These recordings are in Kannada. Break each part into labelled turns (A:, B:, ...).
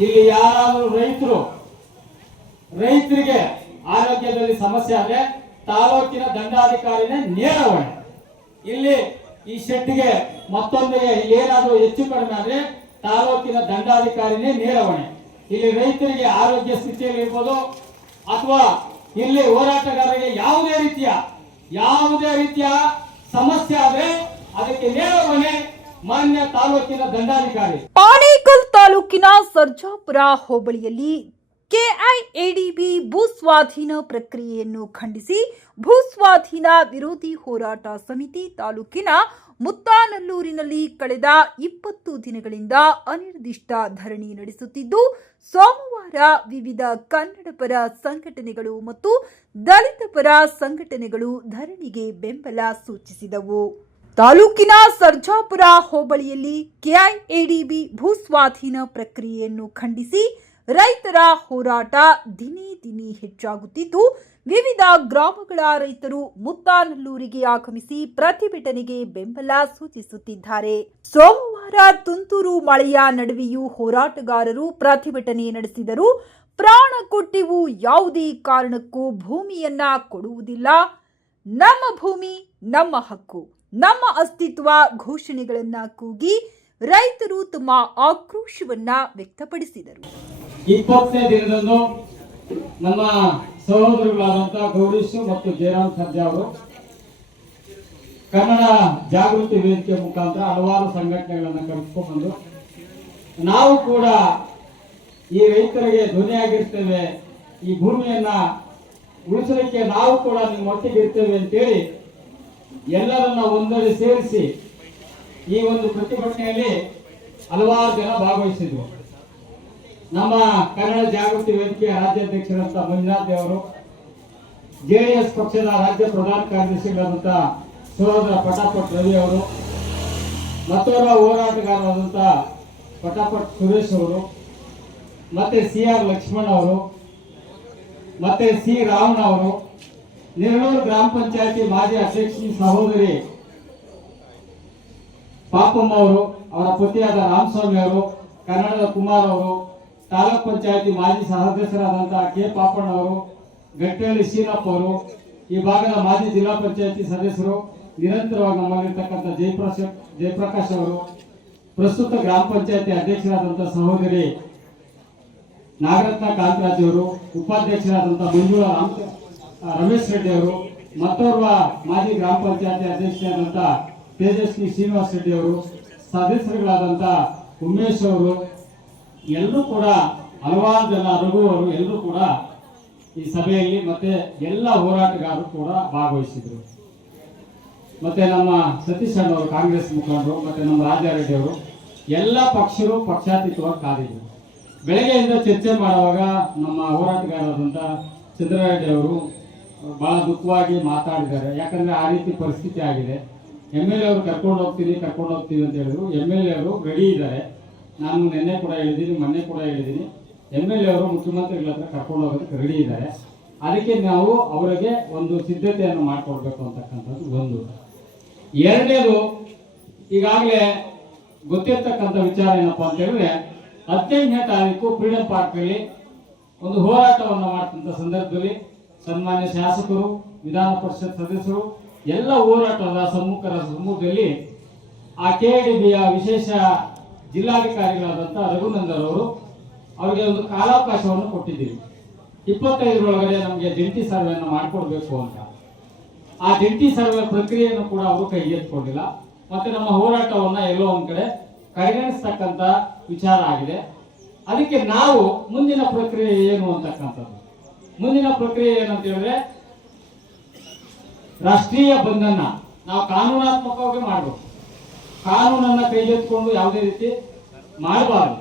A: ಇಲ್ಲಿ ಯಾರಾದರೂ ರೈತರು, ರೈತರಿಗೆ ಆರೋಗ್ಯದಲ್ಲಿ ಸಮಸ್ಯೆ ಆದ್ರೆ ತಾಲೂಕಿನ ದಂಡಾಧಿಕಾರಿನೇ ನೇರ ಹೊಣೆ. ಇಲ್ಲಿ ಈ ಶೆಡ್ಗೆ ಮತ್ತೊಂದಿಗೆ ಏನಾದರೂ ಹೆಚ್ಚು ಕಡಿಮೆ ಆದ್ರೆ ತಾಲೂಕಿನ ದಂಡಾಧಿಕಾರಿನೇ ನೇರ ಹೊಣೆ. ಇಲ್ಲಿ ರೈತರಿಗೆ ಆರೋಗ್ಯ ಸ್ಥಿತಿಯಲ್ಲಿ ಇರ್ಬೋದು, ಅಥವಾ ಇಲ್ಲಿ ಹೋರಾಟಗಾರರಿಗೆ ಯಾವುದೇ ರೀತಿಯ ಯಾವುದೇ ರೀತಿಯ ಸಮಸ್ಯೆ ಆದ್ರೆ ಅದಕ್ಕೆ ನೇರ ಹೊಣೆ. ಮಾನ್ಯ ತಾಲೂಕಿನ ದಂಡಾಧಿಕಾರಿ.
B: ಪಾಣೇಕಲ್ ತಾಲೂಕಿನ ಸರ್ಜಾಪುರ ಹೋಬಳಿಯಲ್ಲಿ ಕೆಐಎಡಿಬಿ ಭೂಸ್ವಾಧೀನ ಪ್ರಕ್ರಿಯೆಯನ್ನು ಖಂಡಿಸಿ ಭೂಸ್ವಾಧೀನ ವಿರೋಧಿ ಹೋರಾಟ ಸಮಿತಿ ತಾಲೂಕಿನ ಮುತ್ತಾನಲ್ಲೂರಿನಲ್ಲಿ ಕಳೆದ ಇಪ್ಪತ್ತು ದಿನಗಳಿಂದ ಅನಿರ್ದಿಷ್ಟ ಧರಣಿ ನಡೆಸುತ್ತಿದ್ದು, ಸೋಮವಾರ ವಿವಿಧ ಕನ್ನಡಪರ ಸಂಘಟನೆಗಳು ಮತ್ತು ದಲಿತ ಪರ ಸಂಘಟನೆಗಳು ಧರಣಿಗೆ ಬೆಂಬಲ ಸೂಚಿಸಿದವು. ತಾಲೂಕಿನ ಸರ್ಜಾಪುರ ಹೋಬಳಿಯಲ್ಲಿ ಕೆಐಎಡಿಬಿ ಭೂಸ್ವಾಧೀನ ಪ್ರಕ್ರಿಯೆಯನ್ನು ಖಂಡಿಸಿ ರೈತರ ಹೋರಾಟ ದಿನೇ ದಿನೇ ಹೆಚ್ಚಾಗುತ್ತಿದ್ದು, ವಿವಿಧ ಗ್ರಾಮಗಳ ರೈತರು ಮುತ್ತಾನಲ್ಲೂರಿಗೆ ಆಗಮಿಸಿ ಪ್ರತಿಭಟನೆಗೆ ಬೆಂಬಲ ಸೂಚಿಸುತ್ತಿದ್ದಾರೆ. ಸೋಮವಾರ ತುಂತುರು ಮಳೆಯ ನಡುವೆಯೂ ಹೋರಾಟಗಾರರು ಪ್ರತಿಭಟನೆ ನಡೆಸಿದರು, ಪ್ರಾಣ ಕೊಟ್ಟಿವು ಯಾವುದೇ ಕಾರಣಕ್ಕೂ ಭೂಮಿಯನ್ನ ಕೊಡುವುದಿಲ್ಲ. ನಮ್ಮ ಭೂಮಿ, ನಮ್ಮ ಹಕ್ಕು. ನಮ್ಮ ಅಸ್ತಿತ್ವ ಘೋಷಣೆಗಳನ್ನ ಕೂಗಿ ರೈತರು ತಮ್ಮ ಆಕ್ರೋಶವನ್ನ ವ್ಯಕ್ತಪಡಿಸಿದರು.
A: ಇಪ್ಪತ್ತನೇ ದಿನದಂದು ನಮ್ಮ ಸಹೋದರಗಳಾದಂತಹ ಗೌರೀಶ್ ಮತ್ತು ಜಯರಾಮ್ ಸರ್ಜಾ ಅವರು ಕನ್ನಡ ಜಾಗೃತಿ ವೇದಿಕೆ ಮುಖಾಂತರ ಹಲವಾರು ಸಂಘಟನೆಗಳನ್ನು ಕರೆಸ್ಕೊಂಡ್ಬಂದು ನಾವು ಕೂಡ ಈ ರೈತರಿಗೆ ಧ್ವನಿಯಾಗಿರ್ತೇವೆ, ಈ ಭೂಮಿಯನ್ನ ಉಳಿಸಲಿಕ್ಕೆ ನಾವು ಕೂಡ ನಿಮ್ಮ ಒಟ್ಟಿಗೆ ಇರ್ತೇವೆ ಅಂತೇಳಿ ಎಲ್ಲರನ್ನ ಒಂದೆಡೆ ಸೇರಿಸಿ ಈ ಒಂದು ಪ್ರತಿಭಟನೆಯಲ್ಲಿ ಹಲವಾರು ಜನ ಭಾಗವಹಿಸಿದ್ರು ನಮ್ಮ ಕನ್ನಡ ಜಾಗೃತಿ ವೇದಿಕೆ ರಾಜ್ಯಾಧ್ಯಕ್ಷರಂತ ಮಂಜುನಾಥ್ ಅವರು ಎಸ್ ಪಕ್ಷದ ರಾಜ್ಯ ಪ್ರಧಾನ ಕಾರ್ಯದರ್ಶಿಗಳಾದಂಥ ಸಹೋದರ ಪಟಾಪಟ್ ರವಿ ಅವರು, ಮತ್ತೋರ್ವ ಹೋರಾಟಗಾರರಾದಂಥ ಪಟಾಪಟ್ ಸುರೇಶ್ ಅವರು, ಮತ್ತೆ ಸಿ ಆರ್ ಲಕ್ಷ್ಮಣ್ ಅವರು, ಮತ್ತೆ ಸಿ ರಾಮಣ್ಣ ಅವರು ನೆರಳೂರು ಗ್ರಾಮ ಪಂಚಾಯತಿ ಮಾಜಿ ಅಧ್ಯಕ್ಷಿ ಸಹೋದರಿ ಪಾಪಮ್ಮ ಅವರು, ಅವರ ಪತಿಯಾದ ರಾಮಸ್ವಾಮಿ ಅವರು, ಕನ್ನಡದ ಕುಮಾರ್ ಅವರು, ತಾಲೂಕ್ ಪಂಚಾಯತಿ ಮಾಜಿ ಸದಸ್ಯರಾದಂತಹ ಕೆ ಪಾಪಣ್ಣ ಅವರು ಗಟ್ಟಳ್ಳಿ ಶೀನಪ್ಪ ಅವರು, ಈ ಭಾಗದ ಮಾಜಿ ಜಿಲ್ಲಾ ಪಂಚಾಯತಿ ಸದಸ್ಯರು, ನಿರಂತರವಾಗಿ ನಮ್ಮಲ್ಲಿರ್ತಕ್ಕಂಥ ಜಯಪ್ರಕಾಶ್ ಜಯಪ್ರಕಾಶ್ ಅವರು, ಪ್ರಸ್ತುತ ಗ್ರಾಮ ಪಂಚಾಯತಿ ಅಧ್ಯಕ್ಷರಾದಂತಹ ಸಹೋದರಿ ನಾಗರತ್ನ ಕಾಂತರಾಜ್ ಅವರು ಉಪಾಧ್ಯಕ್ಷರಾದಂತಹ ಮಂಜುಳಾ ರಾಮ ರಮೇಶ್ ರೆಡ್ಡಿ ಅವರು, ಮತ್ತೋರ್ವ ಮಾಜಿ ಗ್ರಾಮ ಪಂಚಾಯತಿ ಅಧ್ಯಕ್ಷರಾದಂಥ ತೇಜಸ್ವಿ ಶ್ರೀನಿವಾಸ್ ರೆಡ್ಡಿ ಅವರು ಸದಸ್ಯರುಗಳಾದಂಥ ಉಮೇಶ್ ಅವರು, ಎಲ್ಲರೂ ಕೂಡ ಹಲವಾರು ಜನ ರಘು ಅವರು ಎಲ್ಲರೂ ಕೂಡ ಈ ಸಭೆಯಲ್ಲಿ ಮತ್ತೆ ಎಲ್ಲ ಹೋರಾಟಗಾರರು ಕೂಡ ಭಾಗವಹಿಸಿದ್ರು. ಮತ್ತೆ ನಮ್ಮ ಸತೀಶ್ ಅಣ್ಣ ಅವರು, ಕಾಂಗ್ರೆಸ್ ಮುಖಂಡರು, ಮತ್ತೆ ನಮ್ಮ ರಾಜಾರೆಡ್ಡಿ ಅವರು, ಎಲ್ಲ ಪಕ್ಷರು ಪಕ್ಷಾತೀತವಾಗಿ ಕಾದಿದ್ರು. ಬೆಳಗ್ಗೆಯಿಂದ ಚರ್ಚೆ ಮಾಡುವಾಗ ನಮ್ಮ ಹೋರಾಟಗಾರರಾದಂಥ ಚಂದ್ರಾರೆಡ್ಡಿ ಅವರು ಬಹಳ ದುಃಖವಾಗಿ ಮಾತಾಡಿದ್ದಾರೆ. ಯಾಕಂದ್ರೆ ಆ ರೀತಿ ಪರಿಸ್ಥಿತಿ ಆಗಿದೆ. ಎಂ ಎಲ್ ಎ ಅವರು ಕರ್ಕೊಂಡು ಹೋಗ್ತೀನಿ ಕರ್ಕೊಂಡು ಹೋಗ್ತೀನಿ ಅಂತ ಹೇಳಿದ್ರು. ಎಂ ಎಲ್ ಎ ಅವರು ರೆಡಿ ಇದ್ದಾರೆ. ನಾನು ನಿನ್ನೆ ಕೂಡ ಹೇಳಿದ್ದೀನಿ, ಮೊನ್ನೆ ಕೂಡ ಹೇಳಿದ್ದೀನಿ. ಎಂ ಎಲ್ ಎ ಅವರು ಮುಖ್ಯಮಂತ್ರಿಗಳ ಹತ್ರ ಕರ್ಕೊಂಡು ಹೋಗೋದಕ್ಕೆ ರೆಡಿ ಇದ್ದಾರೆ. ಅದಕ್ಕೆ ನಾವು ಅವರಿಗೆ ಒಂದು ಸಿದ್ಧತೆಯನ್ನು ಮಾಡಿಕೊಡ್ಬೇಕು ಅಂತಕ್ಕಂಥದ್ದು ಒಂದು. ಎರಡನೇದು, ಈಗಾಗಲೇ ಗೊತ್ತಿರ್ತಕ್ಕಂಥ ವಿಚಾರ ಏನಪ್ಪಾ ಅಂತ ಹೇಳಿದ್ರೆ, ಹದಿನೈದನೇ ತಾರೀಕು ಫ್ರೀಡಂ ಪಾರ್ಕ್ನಲ್ಲಿ ಒಂದು ಹೋರಾಟವನ್ನು ಮಾಡ್ತಂಥ ಸಂದರ್ಭದಲ್ಲಿ ಸನ್ಮಾನ್ಯ ಶಾಸಕರು, ವಿಧಾನ ಪರಿಷತ್ ಸದಸ್ಯರು, ಎಲ್ಲ ಹೋರಾಟದ ಸಮ್ಮುಖರ ಸಮ್ಮುಖದಲ್ಲಿ ಆ ಕೆ ವಿಶೇಷ ಜಿಲ್ಲಾಧಿಕಾರಿಗಳಾದಂಥ ರಘುನಂದರ್ ಅವರು ಅವರಿಗೆ ಒಂದು ಕಾಲಾವಕಾಶವನ್ನು ಕೊಟ್ಟಿದ್ದೀವಿ. ಇಪ್ಪತ್ತೈದರೊಳಗಡೆ ನಮಗೆ ಜಂಟಿ ಸರ್ವೆಯನ್ನು ಮಾಡಿಕೊಡ್ಬೇಕು ಅಂತ. ಆ ಜಂಟಿ ಸರ್ವೆ ಪ್ರಕ್ರಿಯೆಯನ್ನು ಕೂಡ ಅವರು ಕೈಗೆತ್ತಿಕೊಂಡಿಲ್ಲ ಮತ್ತೆ ನಮ್ಮ ಹೋರಾಟವನ್ನ ಎಲ್ಲೋ ಒಂದ್ ಕಡೆ ಕಡೆಗಣಿಸ್ತಕ್ಕಂಥ ವಿಚಾರ ಆಗಿದೆ. ಅದಕ್ಕೆ ನಾವು ಮುಂದಿನ ಪ್ರಕ್ರಿಯೆ ಏನು ಅಂತಕ್ಕಂಥದ್ದು. ಮುಂದಿನ ಪ್ರಕ್ರಿಯೆ ಏನಂತ ಹೇಳಿದ್ರೆ ರಾಷ್ಟ್ರೀಯ ಬಂಧನ. ನಾವು ಕಾನೂನಾತ್ಮಕವಾಗಿ ಮಾಡಬೇಕು. ಕಾನೂನನ್ನ ಕೈಗೆತ್ತಿಕೊಂಡು ಯಾವುದೇ ರೀತಿ ಮಾಡಬಾರದು.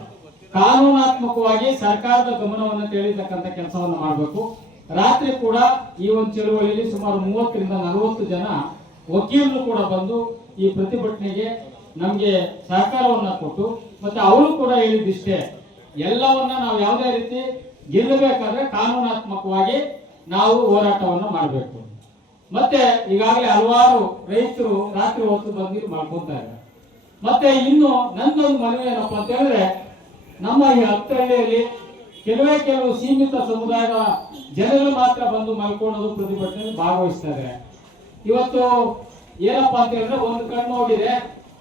A: ಕಾನೂನಾತ್ಮಕವಾಗಿ ಸರ್ಕಾರದ ಗಮನವನ್ನು ತೆಳಿತಕ್ಕಂಥ ಕೆಲಸವನ್ನು ಮಾಡಬೇಕು. ರಾತ್ರಿ ಕೂಡ ಈ ಒಂದು ಚಳುವಳಿಯಲ್ಲಿ ಸುಮಾರು ಮೂವತ್ತರಿಂದ ನಲವತ್ತು ಜನ ವಕೀಲರು ಕೂಡ ಬಂದು ಈ ಪ್ರತಿಭಟನೆಗೆ ನಮಗೆ ಸಹಕಾರವನ್ನ ಕೊಟ್ಟು, ಮತ್ತೆ ಅವರು ಕೂಡ ಹೇಳಿದಿಷ್ಟೇ ಎಲ್ಲವನ್ನ ನಾವು ಯಾವುದೇ ರೀತಿ ಗೆಲ್ಲಬೇಕಾದ್ರೆ ಕಾನೂನಾತ್ಮಕವಾಗಿ ನಾವು ಹೋರಾಟವನ್ನು ಮಾಡಬೇಕು. ಮತ್ತೆ ಈಗಾಗಲೇ ಹಲವಾರು ರೈತರು ರಾತ್ರಿ ಹೊತ್ತು ಬಂದು ಮಾಡ್ಕೊಂತ ಇದ್ದಾರೆ. ಮತ್ತೆ ಇನ್ನು ನಂದೊಂದು ಮನವಿ ಏನಪ್ಪ ಅಂತ ಹೇಳಿದ್ರೆ, ನಮ್ಮ ಈ ಹತ್ತಹಳ್ಳಿಯಲ್ಲಿ ಕೆಲವೇ ಕೆಲವು ಸೀಮಿತ ಸಮುದಾಯದ ಜನರು ಮಾತ್ರ ಬಂದು ಮಲ್ಕೊಳ್ಳೋದು ಪ್ರತಿಭಟನೆ ಭಾಗವಹಿಸ್ತಾರೆ. ಇವತ್ತು ಏನಪ್ಪಾ ಅಂತ ಹೇಳಿದ್ರೆ, ಒಂದು ಕಣ್ಣು ಹೋಗಿದೆ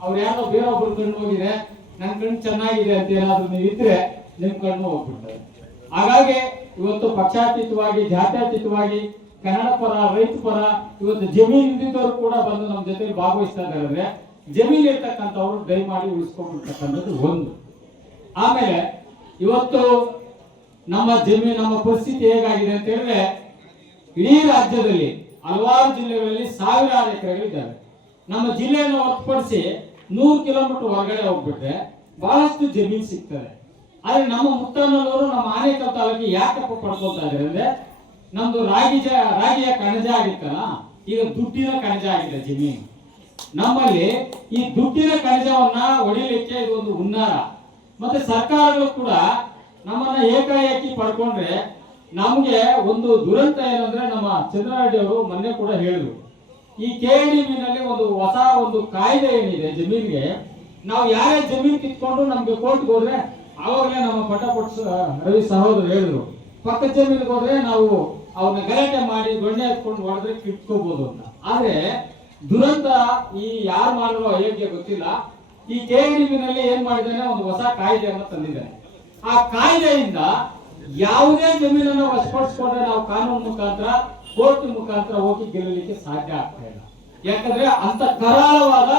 A: ಅವ್ರು ಯಾರೋ ಬೇರೊಬ್ರು ಕಣ್ಣು ಹೋಗಿದೆ ನನ್ನ ಕಣ್ಣು ಚೆನ್ನಾಗಿದೆ ಅಂತ ಏನಾದ್ರು ನೀವು ಇದ್ರೆ ನಿಮ್ ಕಣ್ಣು ಹೋಗ್ಬಿಡ್ತದೆ ಹಾಗಾಗಿ ಇವತ್ತು ಪಕ್ಷಾತೀತವಾಗಿ, ಜಾತ್ಯಾತೀತವಾಗಿ, ಕನ್ನಡ ಪರ, ರೈತ ಪರ, ಇವತ್ತು ಜಮೀನು ಇದ್ದಿದ್ದವರು ಕೂಡ ಬಂದು ನಮ್ಮ ಜೊತೆ ಭಾಗವಹಿಸ್ತಾ ಇದ್ದಾರೆ ಜಮೀನು ಇರ್ತಕ್ಕಂಥವ್ರು ದಯಮಾಡಿ ಉಳಿಸ್ಕೊಂಡ್ಬಿಡ್ತಕ್ಕಂಥದ್ದು ಒಂದು. ಆಮೇಲೆ ಇವತ್ತು ನಮ್ಮ ಜಮೀನು ನಮ್ಮ ಪರಿಸ್ಥಿತಿ ಹೇಗಾಗಿದೆ ಅಂತ ಹೇಳಿದ್ರೆ, ಇಡೀ ರಾಜ್ಯದಲ್ಲಿ ಹಲವಾರು ಜಿಲ್ಲೆಗಳಲ್ಲಿ ಸಾವಿರಾರು ಎಕರೆಗಳಿದ್ದಾವೆ. ನಮ್ಮ ಜಿಲ್ಲೆಯನ್ನು ಹೊರತುಪಡಿಸಿ ನೂರು ಕಿಲೋಮೀಟರ್ ಹೊರಗಡೆ ಹೋಗ್ಬಿಟ್ರೆ ಬಹಳಷ್ಟು ಜಮೀನು ಸಿಗ್ತದೆ. ಆದ್ರೆ ನಮ್ಮ ಮುತ್ತಣ್ಣನವರು ನಮ್ಮ ಆನೇಕಲ್ ತಾಲೂಕಿಗೆ ಯಾಕಪ್ಪ ಪಡ್ಕೊತಾ ಇದ್ದಾರೆ ಅಂದ್ರೆ ನಮ್ದು ರಾಗಿ ಜ, ರಾಗಿಯ ಕಣಜ ಆಗಿತ್ತಲ್ಲ, ಈಗ ದುಡ್ಡಿನ ಕಣಜ ಆಗಿದೆ ಜಮೀನು. ನಮ್ಮಲ್ಲಿ ಈ ದುಡ್ಡಿನ ಕಣಜವನ್ನ ಹೊಡಿಲಿಕ್ಕೆ ಇದು ಒಂದು ಹುನ್ನಾರ. ಮತ್ತೆ ಸರ್ಕಾರಗಳು ಕೂಡ ನಮ್ಮನ್ನ ಏಕಾಏಕಿ ಪಡ್ಕೊಂಡ್ರೆ ನಮ್ಗೆ ಒಂದು ದುರಂತ ಏನಂದ್ರೆ ನಮ್ಮ ಚಂದ್ರಾರೆಡ್ಡಿ ಅವರು ಮೊನ್ನೆ ಕೂಡ ಹೇಳಿದ್ರು. ಈ ಕೆ ನಲ್ಲಿ ಒಂದು ಹೊಸ ಒಂದು ಕಾಯ್ದೆ ಏನಿದೆ ಜಮೀನಿಗೆ, ನಾವು ಯಾರೇ ಜಮೀನು ಕಿತ್ಕೊಂಡು ನಮ್ಗೆ ಕೋರ್ಟ್ಗೆ ಹೋದ್ರೆ ಆವಾಗಲೇ ನಮ್ಮ ಪಟಪಟ್ ರವಿ ಸಹೋದರು ಹೇಳಿದ್ರು, ಪಕ್ಕ ಜಮೀನಿಗೆ ಹೋದ್ರೆ ನಾವು ಅವ್ರನ್ನ ಗಲಾಟೆ ಮಾಡಿ ದೊಣ್ಣೆ ಹತ್ಕೊಂಡು ಹೊಡೆದ್ರೆ ಕಿಟ್ಕೋಬಹುದು ಅಂತ. ಆದ್ರೆ ದುರಂತ ಈ ಯಾರು ಮಾಡಿರೋ ಅಯೋಗ್ಯ ಗೊತ್ತಿಲ್ಲ. ಈ ಕೆ ನಲ್ಲಿ ಏನ್ ಮಾಡಿದಾನೆ ಒಂದು ಹೊಸ ಕಾಯ್ದೆಯನ್ನು ತಂದಿದ್ದಾನೆ. ಆ ಕಾಯ್ದೆಯಿಂದ ಯಾವುದೇ ಜಮೀನನ್ನು ವಶಪಡಿಸಿಕೊಂಡ್ರೆ ನಾವು ಕಾನೂನು ಮುಖಾಂತರ, ಕೋರ್ಟ್ ಮುಖಾಂತರ ಹೋಗಿ ಗೆಲ್ಲಲಿಕ್ಕೆ ಸಾಧ್ಯ ಆಗ್ತಾ ಇಲ್ಲ. ಯಾಕಂದ್ರೆ ಅಂತ ಕರಾಳವಾದ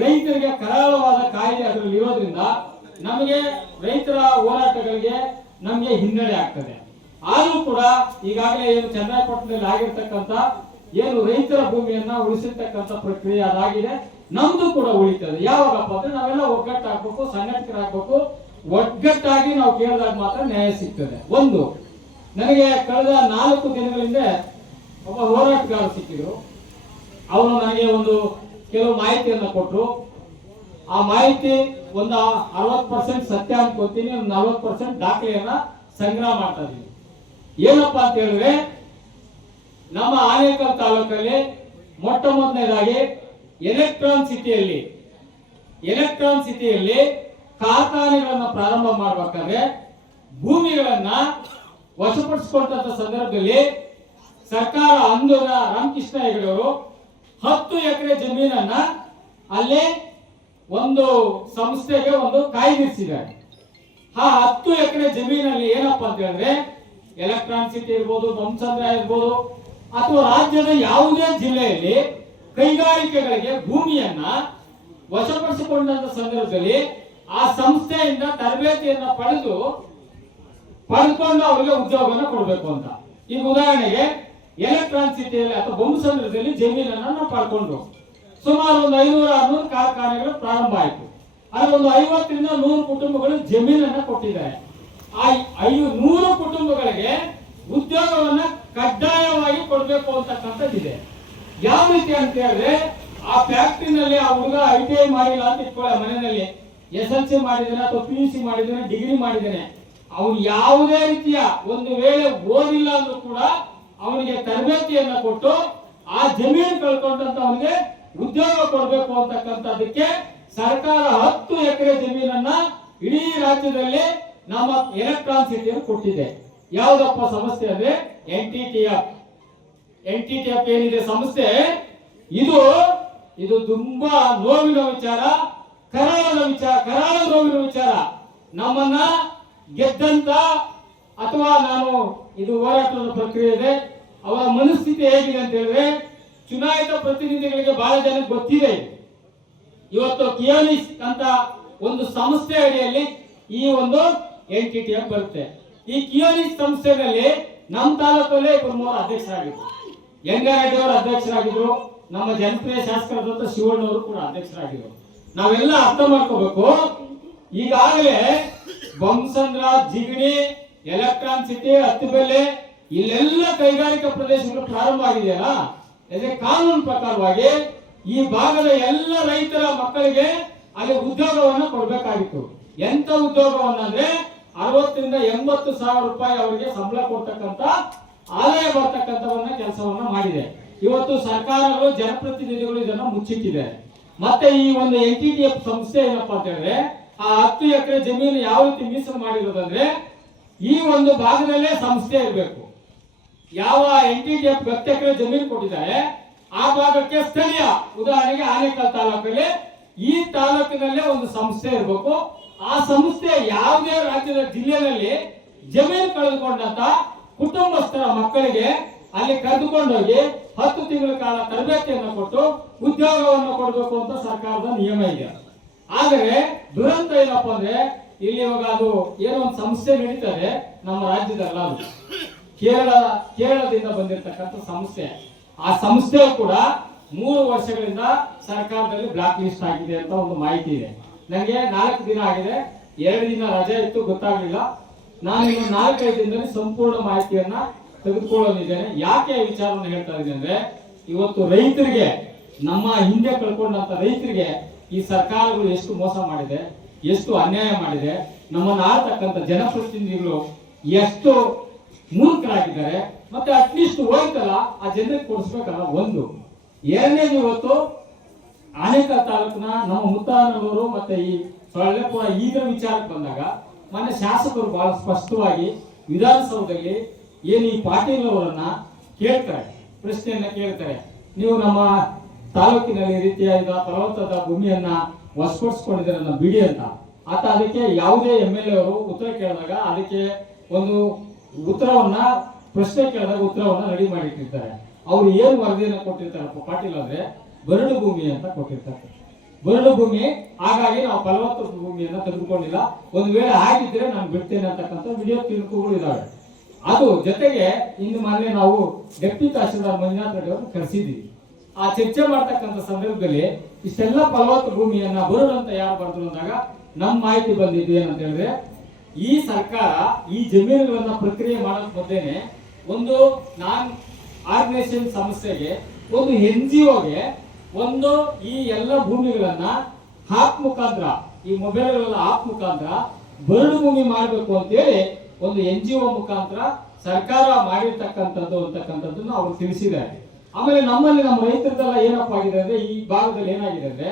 A: ರೈತರಿಗೆ ಕರಾಳವಾದ ಕಾಯ್ದೆ ಅದರಲ್ಲಿ ಇರೋದ್ರಿಂದ ನಮಗೆ ರೈತರ ಹೋರಾಟಗಳಿಗೆ ನಮಗೆ ಹಿನ್ನಡೆ ಆಗ್ತದೆ. ಆದರೂ ಕೂಡ ಈಗಾಗಲೇ ಏನು ಚನ್ನಪಟ್ಟಣದಲ್ಲಿ ಆಗಿರ್ತಕ್ಕಂಥ ಏನು ರೈತರ ಭೂಮಿಯನ್ನ ಉಳಿಸಿರ್ತಕ್ಕಂಥ ಪ್ರಕ್ರಿಯೆ ಅದಾಗಿದೆ. ನಮ್ದು ಕೂಡ ಉಳಿತದೆ. ಯಾವಾಗಪ್ಪ ಅಂದ್ರೆ ನಾವೆಲ್ಲ ಒಗ್ಗಟ್ಟಾಗಬೇಕು ಸಂಘಟಕರಾಗಬೇಕು ಒಗ್ಗಟ್ಟಾಗಿ ನಾವು ಕೇಳಿದಾಗ ಮಾತ್ರ ನ್ಯಾಯ ಸಿಗ್ತದೆ. ಒಂದು, ನನಗೆ ಕಳೆದ ನಾಲ್ಕು ದಿನಗಳಿಂದ ಒಬ್ಬ ಹೋರಾಟಗಾರ ಸಿಕ್ಕಿದ್ರು. ಅವರು ನನಗೆ ಒಂದು ಕೆಲವು ಮಾಹಿತಿಯನ್ನು ಕೊಟ್ಟರು ಆ ಮಾಹಿತಿ ಒಂದು ಅರವತ್ ಪರ್ಸೆಂಟ್ ಸತ್ಯ ಅನ್ಕೋತೀನಿ ಒಂದು ನಲ್ವತ್ ಪರ್ಸೆಂಟ್ ದಾಖಲೆಯನ್ನ ಸಂಗ್ರಹ ಮಾಡ್ತಾ ಇದೀವಿ. ಏನಪ್ಪಾ ಅಂತ ಹೇಳಿದ್ರೆ, ನಮ್ಮ ಆನೇಕಲ್ ತಾಲೂಕಲ್ಲಿ ಮೊಟ್ಟ ಮೊದಲನೇದಾಗಿ ಎಲೆಕ್ಟ್ರಾನ್ ಸಿಟಿಯಲ್ಲಿ ಎಲೆಕ್ಟ್ರಾನ್ ಸಿಟಿಯಲ್ಲಿ ಕಾರ್ಖಾನೆಗಳನ್ನ ಪ್ರಾರಂಭ ಮಾಡಬೇಕಾದ್ರೆ ಭೂಮಿಗಳನ್ನ ವಶಪಡಿಸಿಕೊಂಡಂತ ಸಂದರ್ಭದಲ್ಲಿ ಸರ್ಕಾರ ಅಂದೂರ ರಾಮಕೃಷ್ಣ ಹೆಗಡೆಯವರು ಹತ್ತು ಎಕರೆ ಜಮೀನನ್ನ ಅಲ್ಲಿ ಒಂದು ಸಂಸ್ಥೆಗೆ ಒಂದು ಕಾಯ್ದಿರಿಸಿದ್ದಾರೆ ಆ ಹತ್ತು ಎಕರೆ ಜಮೀನಲ್ಲಿ ಏನಪ್ಪಾ ಅಂತ ಹೇಳಿದ್ರೆ, ಎಲೆಕ್ಟ್ರಾನ್ ಸಿಟಿ ಇರ್ಬೋದು, ಧ್ವಂಸಂದ್ರ ಇರ್ಬೋದು, ಅಥವಾ ರಾಜ್ಯದ ಯಾವುದೇ ಜಿಲ್ಲೆಯಲ್ಲಿ ಕೈಗಾರಿಕೆಗಳಿಗೆ ಭೂಮಿಯನ್ನ ವಶಪಡಿಸಿಕೊಂಡಂತ ಸಂದರ್ಭದಲ್ಲಿ ಆ ಸಂಸ್ಥೆಯಿಂದ ತರಬೇತಿಯನ್ನ ಪಡೆದು ಪಡ್ಕೊಂಡು ಅವರಿಗೆ ಉದ್ಯೋಗವನ್ನು ಕೊಡಬೇಕು ಅಂತ. ಈಗ ಉದಾಹರಣೆಗೆ ಎಲೆಕ್ಟ್ರಾನ್ ಸಿಟಿಯಲ್ಲಿ ಅಥವಾ ಬೊಮ್ಮಸಂದ್ರದಲ್ಲಿ ಜಮೀನನ್ನ ನಾವು ಪಡ್ಕೊಂಡ್ರು. ಸುಮಾರು ಒಂದು ಐನೂರ ಆರ್ನೂರು ಕಾರ್ಖಾನೆಗಳು ಪ್ರಾರಂಭ ಆಯಿತು. ಅಲ್ಲಿ ಒಂದು ಐವತ್ತರಿಂದ ನೂರು ಕುಟುಂಬಗಳು ಜಮೀನನ್ನ ಕೊಟ್ಟಿದ್ದಾರೆ. ಆ ಐದು ನೂರು ಕುಟುಂಬಗಳಿಗೆ ಉದ್ಯೋಗವನ್ನ ಕಡ್ಡಾಯವಾಗಿ ಕೊಡಬೇಕು ಅಂತಕ್ಕಂಥದ್ದಿದೆ. ಯಾವ ರೀತಿ ಅಂತ ಹೇಳಿದ್ರೆ, ಆ ಫ್ಯಾಕ್ಟ್ರಿನಲ್ಲಿ ಆ ಹುಡುಗ ಐ ಟಿ ಐ ಮಾಡಿಲ್ಲ ಅಂತ ಇಟ್ಕೊಳ್ಳ ಮನೆಯಲ್ಲಿ ಎಸ್ ಎಲ್ ಸಿ ಮಾಡಿದ್ದಾನೆ ಅಥವಾ ಪಿ ಯು ಸಿ ಮಾಡಿದ್ದಾನೆ, ಡಿಗ್ರಿ ಮಾಡಿದ್ದಾನೆ. ಅವನು ಯಾವುದೇ ರೀತಿಯ ಒಂದು ವೇಳೆ ಓದಿಲ್ಲ ಅಂದ್ರೂ ಕೂಡ ಅವನಿಗೆ ತರಬೇತಿಯನ್ನು ಕೊಟ್ಟು ಆ ಜಮೀನು ಕಳ್ಕೊಂಡಂತ ಅವನಿಗೆ ಉದ್ಯೋಗ ಕೊಡಬೇಕು ಅಂತಕ್ಕಂಥದ್ದಕ್ಕೆ ಸರ್ಕಾರ ಹತ್ತು ಎಕರೆ ಜಮೀನನ್ನ ಇಡೀ ರಾಜ್ಯದಲ್ಲಿ ನಮ್ಮ ಎಲೆಕ್ಟ್ರಾನ್ ಸಿಟಿಯನ್ನು ಕೊಟ್ಟಿದೆ. ಯಾವುದಪ್ಪ ಸಮಸ್ಯೆ ಅಂದ್ರೆ N T T F. N T T F ಏನಿದೆ ಸಂಸ್ಥೆ ಇದು ಇದು ತುಂಬಾ ನೋವಿನ ವಿಚಾರ ಕರಾಳದ ವಿಚಾರ ಕರಾಳ ನೋವಿನ ವಿಚಾರ. ನಮ್ಮನ್ನ ಗೆದ್ದಂತ ಅಥವಾ ನಾನು ಇದು ಹೋರಾಟದ ಪ್ರಕ್ರಿಯೆ ಇದೆ. ಅವರ ಮನಸ್ಥಿತಿ ಹೇಗಿದೆ ಅಂತ ಹೇಳಿದ್ರೆ ಚುನಾಯಿತ ಪ್ರತಿನಿಧಿಗಳಿಗೆ ಬಹಳ ಜನಕ್ಕೆ ಗೊತ್ತಿದೆ ಇವತ್ತು ಕಿಯೋನಿಸ್ ಅಂತ ಒಂದು ಸಂಸ್ಥೆ ಅಡಿಯಲ್ಲಿ ಈ ಒಂದು ಎನ್ ಟಿ ಬರುತ್ತೆ. ಈ ಕಿಯೋನಿಸ್ ಸಂಸ್ಥೆನಲ್ಲಿ ನಮ್ಮ ತಾಲೂಕಲ್ಲೇ ಇಬ್ಬರು ಅಧ್ಯಕ್ಷರಾಗಿದ್ರು. ಯಂಗಾರೆಡ್ಡಿ ಅವರು ಅಧ್ಯಕ್ಷರಾಗಿದ್ರು, ನಮ್ಮ ಜನಪ್ರಿಯ ಶಾಸಕರಾದಂತ ಶಿವಣ್ಣವರು ಕೂಡ ಅಧ್ಯಕ್ಷರಾಗಿದ್ರು. ನಾವೆಲ್ಲ ಅರ್ಥ ಮಾಡ್ಕೋಬೇಕು. ಈಗಾಗಲೇ ಬಂಸಂದ್ರ ಜಿಗಣಿ, ಎಲೆಕ್ಟ್ರಾನ್ ಸಿಟಿ ಹತ್ತಿಬೆಲೆ ಇಲ್ಲೆಲ್ಲ ಕೈಗಾರಿಕಾ ಪ್ರದೇಶಗಳು ಪ್ರಾರಂಭ ಆಗಿದೆಯಲ್ಲ? ಕಾನೂನು ಪ್ರಕಾರವಾಗಿ ಈ ಭಾಗದ ಎಲ್ಲ ರೈತರ ಮಕ್ಕಳಿಗೆ ಅಲ್ಲಿ ಉದ್ಯೋಗವನ್ನು ಕೊಡಬೇಕಾಗಿತ್ತು. ಎಂತ ಉದ್ಯೋಗವನ್ನು ಅಂದ್ರೆ ಅರವತ್ತರಿಂದ ಎಂಬತ್ತು ಸಾವಿರ ರೂಪಾಯಿ ಅವರಿಗೆ ಸಂಬಳ ಕೊಡ್ತಕ್ಕಂತ ಆದಾಯ ಬರ್ತಕ್ಕಂಥವನ್ನ ಕೆಲಸವನ್ನ ಮಾಡಿದೆ. ಇವತ್ತು ಸರ್ಕಾರಗಳು ಜನಪ್ರತಿನಿಧಿಗಳು ಇದನ್ನು ಮುಚ್ಚಿಟ್ಟಿದೆ. ಮತ್ತೆ ಈ ಒಂದು ಎನ್ ಟಿ ಟಿ ಎಫ್ ಸಂಸ್ಥೆ ಏನಪ್ಪಾ ಅಂತ ಹೇಳಿದ್ರೆ, ಆ ಹತ್ತು ಎಕರೆ ಜಮೀನು ಯಾವ ರೀತಿ ಮೀಸಲು ಮಾಡಿರೋದಂದ್ರೆ ಈ ಒಂದು ಭಾಗದಲ್ಲೇ ಸಂಸ್ಥೆ ಇರಬೇಕು. ಯಾವ ಎನ್ ಟಿ ಡಿ ಎಫ್ ಜಮೀನು ಕೊಟ್ಟಿದ್ದಾರೆ, ಆ ಭಾಗಕ್ಕೆ ಸ್ಥಳೀಯ, ಉದಾಹರಣೆಗೆ ಆನೇಕಲ್ ತಾಲೂಕಲ್ಲಿ, ಈ ತಾಲೂಕಿನಲ್ಲೇ ಒಂದು ಸಂಸ್ಥೆ ಇರಬೇಕು. ಆ ಸಂಸ್ಥೆ ಯಾವುದೇ ರಾಜ್ಯದ ಜಿಲ್ಲೆಯಲ್ಲಿ ಜಮೀನು ಕಳೆದುಕೊಂಡಂತ ಕುಟುಂಬಸ್ಥರ ಮಕ್ಕಳಿಗೆ ಅಲ್ಲಿ ಕರೆದುಕೊಂಡೋಗಿ ಹತ್ತು ತಿಂಗಳ ಕಾಲ ತರಬೇತಿಯನ್ನು ಕೊಟ್ಟು ಉದ್ಯೋಗವನ್ನು ಕೊಡಬೇಕು ಅಂತ ಸರ್ಕಾರದ ನಿಯಮ ಇದೆ. ಆದರೆ ದುರಂತ ಏನಪ್ಪ ಅಂದ್ರೆ, ಇಲ್ಲಿ ಇವಾಗ ಅದು ಏನೋ ಒಂದು ಸಂಸ್ಥೆ ನಡೀತಾರೆ ನಮ್ಮ ರಾಜ್ಯದಲ್ಲ ಅದು ಕೇರಳ, ಕೇರಳದಿಂದ ಬಂದಿರತಕ್ಕಂಥ ಸಂಸ್ಥೆ. ಆ ಸಂಸ್ಥೆ ಕೂಡ ಮೂರು ವರ್ಷಗಳಿಂದ ಸರ್ಕಾರದಲ್ಲಿ ಬ್ಲಾಕ್ ಲಿಸ್ಟ್ ಆಗಿದೆ ಅಂತ ಒಂದು ಮಾಹಿತಿ ಇದೆ. ನನಗೆ ನಾಲ್ಕು ದಿನ ಆಗಿದೆ. ಎರಡು ದಿನ ರಜೆ ಇತ್ತು, ಗೊತ್ತಾಗಲಿಲ್ಲ. ನಾನು ಇನ್ನು ನಾಲ್ಕೈದು ದಿನದಲ್ಲಿ ಸಂಪೂರ್ಣ ಮಾಹಿತಿಯನ್ನ ತೆಗೆದುಕೊಳ್ಳಲಿದ್ದೇನೆ. ಯಾಕೆ ವಿಚಾರವನ್ನು ಹೇಳ್ತಾ ಇದ್ದೀನಿ ಅಂದ್ರೆ, ಇವತ್ತು ರೈತರಿಗೆ, ನಮ್ಮ ಹಿಂದೆ ಕಳ್ಕೊಂಡಂತ ರೈತರಿಗೆ ಈ ಸರ್ಕಾರಗಳು ಎಷ್ಟು ಮೋಸ ಮಾಡಿದೆ, ಎಷ್ಟು ಅನ್ಯಾಯ ಮಾಡಿದೆ, ನಮ್ಮನ್ನು ಆಳ್ತಕ್ಕಂಥ ಜನಪ್ರತಿನಿಧಿಗಳು ಎಷ್ಟು ಮೂರ್ಖರಾಗಿದ್ದಾರೆ. ಮತ್ತೆ ಅಟ್ಲೀಸ್ಟ್ ಹೋಯ್ತಲ್ಲ ಆ ಜನರಿಗೆ ಕೊಡಿಸ್ಬೇಕಲ್ಲ ಒಂದು. ಎರಡನೇದು ಇವತ್ತು ಅನೇಕ ತಾಲೂಕಿನ ನಮ್ಮ ಮುತ್ತಾನವರು ಮತ್ತೆ ಈ ಸೊಳ್ಳೆಪುರ ಈಗಿನ ವಿಚಾರಕ್ಕೆ ಬಂದಾಗ ಮನೆ ಶಾಸಕರು ಬಹಳ ಸ್ಪಷ್ಟವಾಗಿ ವಿಧಾನಸೌಧದಲ್ಲಿ ಏನು ಈ ಪಾಟೀಲ್ ಅವರನ್ನ ಕೇಳ್ತಾರೆ, ಪ್ರಶ್ನೆಯನ್ನ ಕೇಳ್ತಾರೆ. ನೀವು ನಮ್ಮ ತಾಲೂಕಿನಲ್ಲಿ ರೀತಿಯಾದ ಪರ್ವತದ ಭೂಮಿಯನ್ನ ವಶಪಡಿಸ್ಕೊಂಡಿದ್ದಾರೆ ಬಿಡಿ ಅಂತ ಆತ ಅದಕ್ಕೆ ಯಾವುದೇ ಎಂ ಎಲ್ ಎ ಅವರು ಉತ್ತರ ಕೇಳಿದಾಗ ಅದಕ್ಕೆ ಒಂದು ಉತ್ತರವನ್ನ, ಪ್ರಶ್ನೆ ಕೇಳಿದಾಗ ಉತ್ತರವನ್ನ ರೆಡಿ ಮಾಡಿಟ್ಟಿರ್ತಾರೆ. ಅವ್ರು ಏನು ವರದಿಯನ್ನ ಕೊಟ್ಟಿರ್ತಾರಪ್ಪ ಪಾಟೀಲ್ ಅಂದ್ರೆ ಬರಡು ಭೂಮಿ ಅಂತ ಕೊಟ್ಟಿರ್ತಾರೆ. ಬರಡು ಭೂಮಿ, ಹಾಗಾಗಿ ನಾವು ಫಲವತ್ತು ಭೂಮಿಯನ್ನ ತೆಗೆದುಕೊಂಡಿಲ್ಲ. ಒಂದು ವೇಳೆ ಆಗಿದ್ರೆ ನಾನು ಬಿಡ್ತೇನೆ ಅಂತಕ್ಕಂಥ ವಿಡಿಯೋ ತಿರುಕುಗಳು ಇದಾವೆ. ಅದು ಜೊತೆಗೆ ಇನ್ನು ಮೊನ್ನೆ ನಾವು ಡೆಪ್ಟಿ ತಹಶೀಲ್ದಾರ್ ಮಂಜುನಾಥ್ ರೆಡ್ಡಿ ಕರೆಸಿದ್ದೀವಿ. ಆ ಚರ್ಚೆ ಮಾಡ್ತಕ್ಕಂಥ ಸಂದರ್ಭದಲ್ಲಿ ಇಷ್ಟೆಲ್ಲ ಫಲವತ್ತು ಭೂಮಿಯನ್ನ ಬರಡು ಅಂತ ಯಾರು ಬರೆದ್ರು ಅಂದಾಗ ನಮ್ಮ ಮಾಹಿತಿ ಬಂದಿದ್ದು ಏನಂತ ಹೇಳಿದ್ರೆ ಈ ಸರ್ಕಾರ ಈ ಜಮೀನುಗಳನ್ನ ಪ್ರಕ್ರಿಯೆ ಮಾಡೋದ್ ಮೊದಲೇನೆ ಒಂದು ನಾನ್ ಆರ್ಗನೈಸೇಷನ್ ಸಂಸ್ಥೆಗೆ, ಒಂದು ಎನ್ ಜಿ ಒಗೆ ಒಂದು ಈ ಎಲ್ಲ ಭೂಮಿಗಳನ್ನ ಹಾಪ್ ಮುಖಾಂತರ, ಈ ಮೊಬೈಲ್ಗಳೆಲ್ಲ ಆಪ್ ಮುಖಾಂತರ ಬರಡು ಭೂಮಿ ಮಾಡಬೇಕು ಅಂತೇಳಿ ಒಂದು ಎನ್ ಜಿ ಒ ಮುಖಾಂತರ ಸರ್ಕಾರ ಮಾಡಿರ್ತಕ್ಕಂಥದ್ದು ಅಂತಕ್ಕಂಥದ್ದನ್ನು ಅವರು ತಿಳಿಸಿದ್ದಾರೆ. ಆಮೇಲೆ ನಮ್ಮಲ್ಲಿ ನಮ್ಮ ರೈತರದೆಲ್ಲ ಏನಪ್ಪ ಆಗಿದೆ ಅಂದ್ರೆ ಈ ಭಾಗದಲ್ಲಿ ಏನಾಗಿದೆ ಅಂದ್ರೆ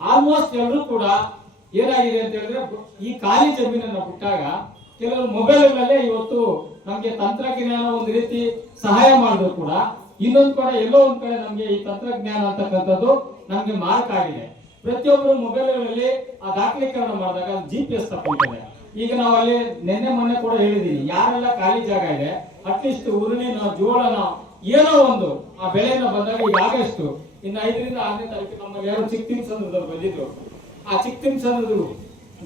A: ಆಲ್ಮೋಸ್ಟ್ ಎಲ್ಲರೂ ಕೂಡ ಏನಾಗಿದೆ ಅಂತ ಹೇಳಿದ್ರೆ, ಈ ಖಾಲಿ ಜಮೀನನ್ನ ಬಿಟ್ಟಾಗ ಕೆಲವರು ಮೊಬೈಲ್ಗಳಲ್ಲೇ ಇವತ್ತು ನಮ್ಗೆ ತಂತ್ರಜ್ಞಾನ ಒಂದು ರೀತಿ ಸಹಾಯ ಮಾಡಿದ್ರು ಕೂಡ, ಇನ್ನೊಂದು ಕಡೆ ಎಲ್ಲೋ ಒಂದ್ ಕಡೆ ನಮ್ಗೆ ಈ ತಂತ್ರಜ್ಞಾನ ಅಂತಕ್ಕಂಥದ್ದು ನಮ್ಗೆ ಮಾರ್ಕ್ ಆಗಿದೆ. ಪ್ರತಿಯೊಬ್ಬರು ಮೊಬೈಲ್ಗಳಲ್ಲಿ ಆ ದಾಖಲೀಕರಣ ಮಾಡಿದಾಗ ಜಿ ಪಿ ಎಸ್ ತಪ್ಪಿದೆ ಈಗ ನಾವು ಅಲ್ಲಿ ನಿನ್ನೆ ಮೊನ್ನೆ ಕೂಡ ಹೇಳಿದೀನಿ, ಯಾರೆಲ್ಲ ಖಾಲಿ ಜಾಗ ಇದೆ ಅಟ್ಲೀಸ್ಟ್ ಉರುಳಿನ, ಜೋಳನ, ಏನೋ ಒಂದು ಆ ಬೆಳೆಯನ್ನು ಬಂದಾಗ ಈಗ ಆಗಸ್ಟ್ ಇನ್ನು ಐದರಿಂದ ಆರನೇ ತಾರೀಕು ನಮ್ಮಲ್ಲಿ ಯಾರು ಚಿಕ್ಕ ಸಂದರ್ಭದಲ್ಲಿ ಬಂದಿದ್ರು. ಆ ಚಿಕ್ಕ ಸಂದರ್ಭಗಳು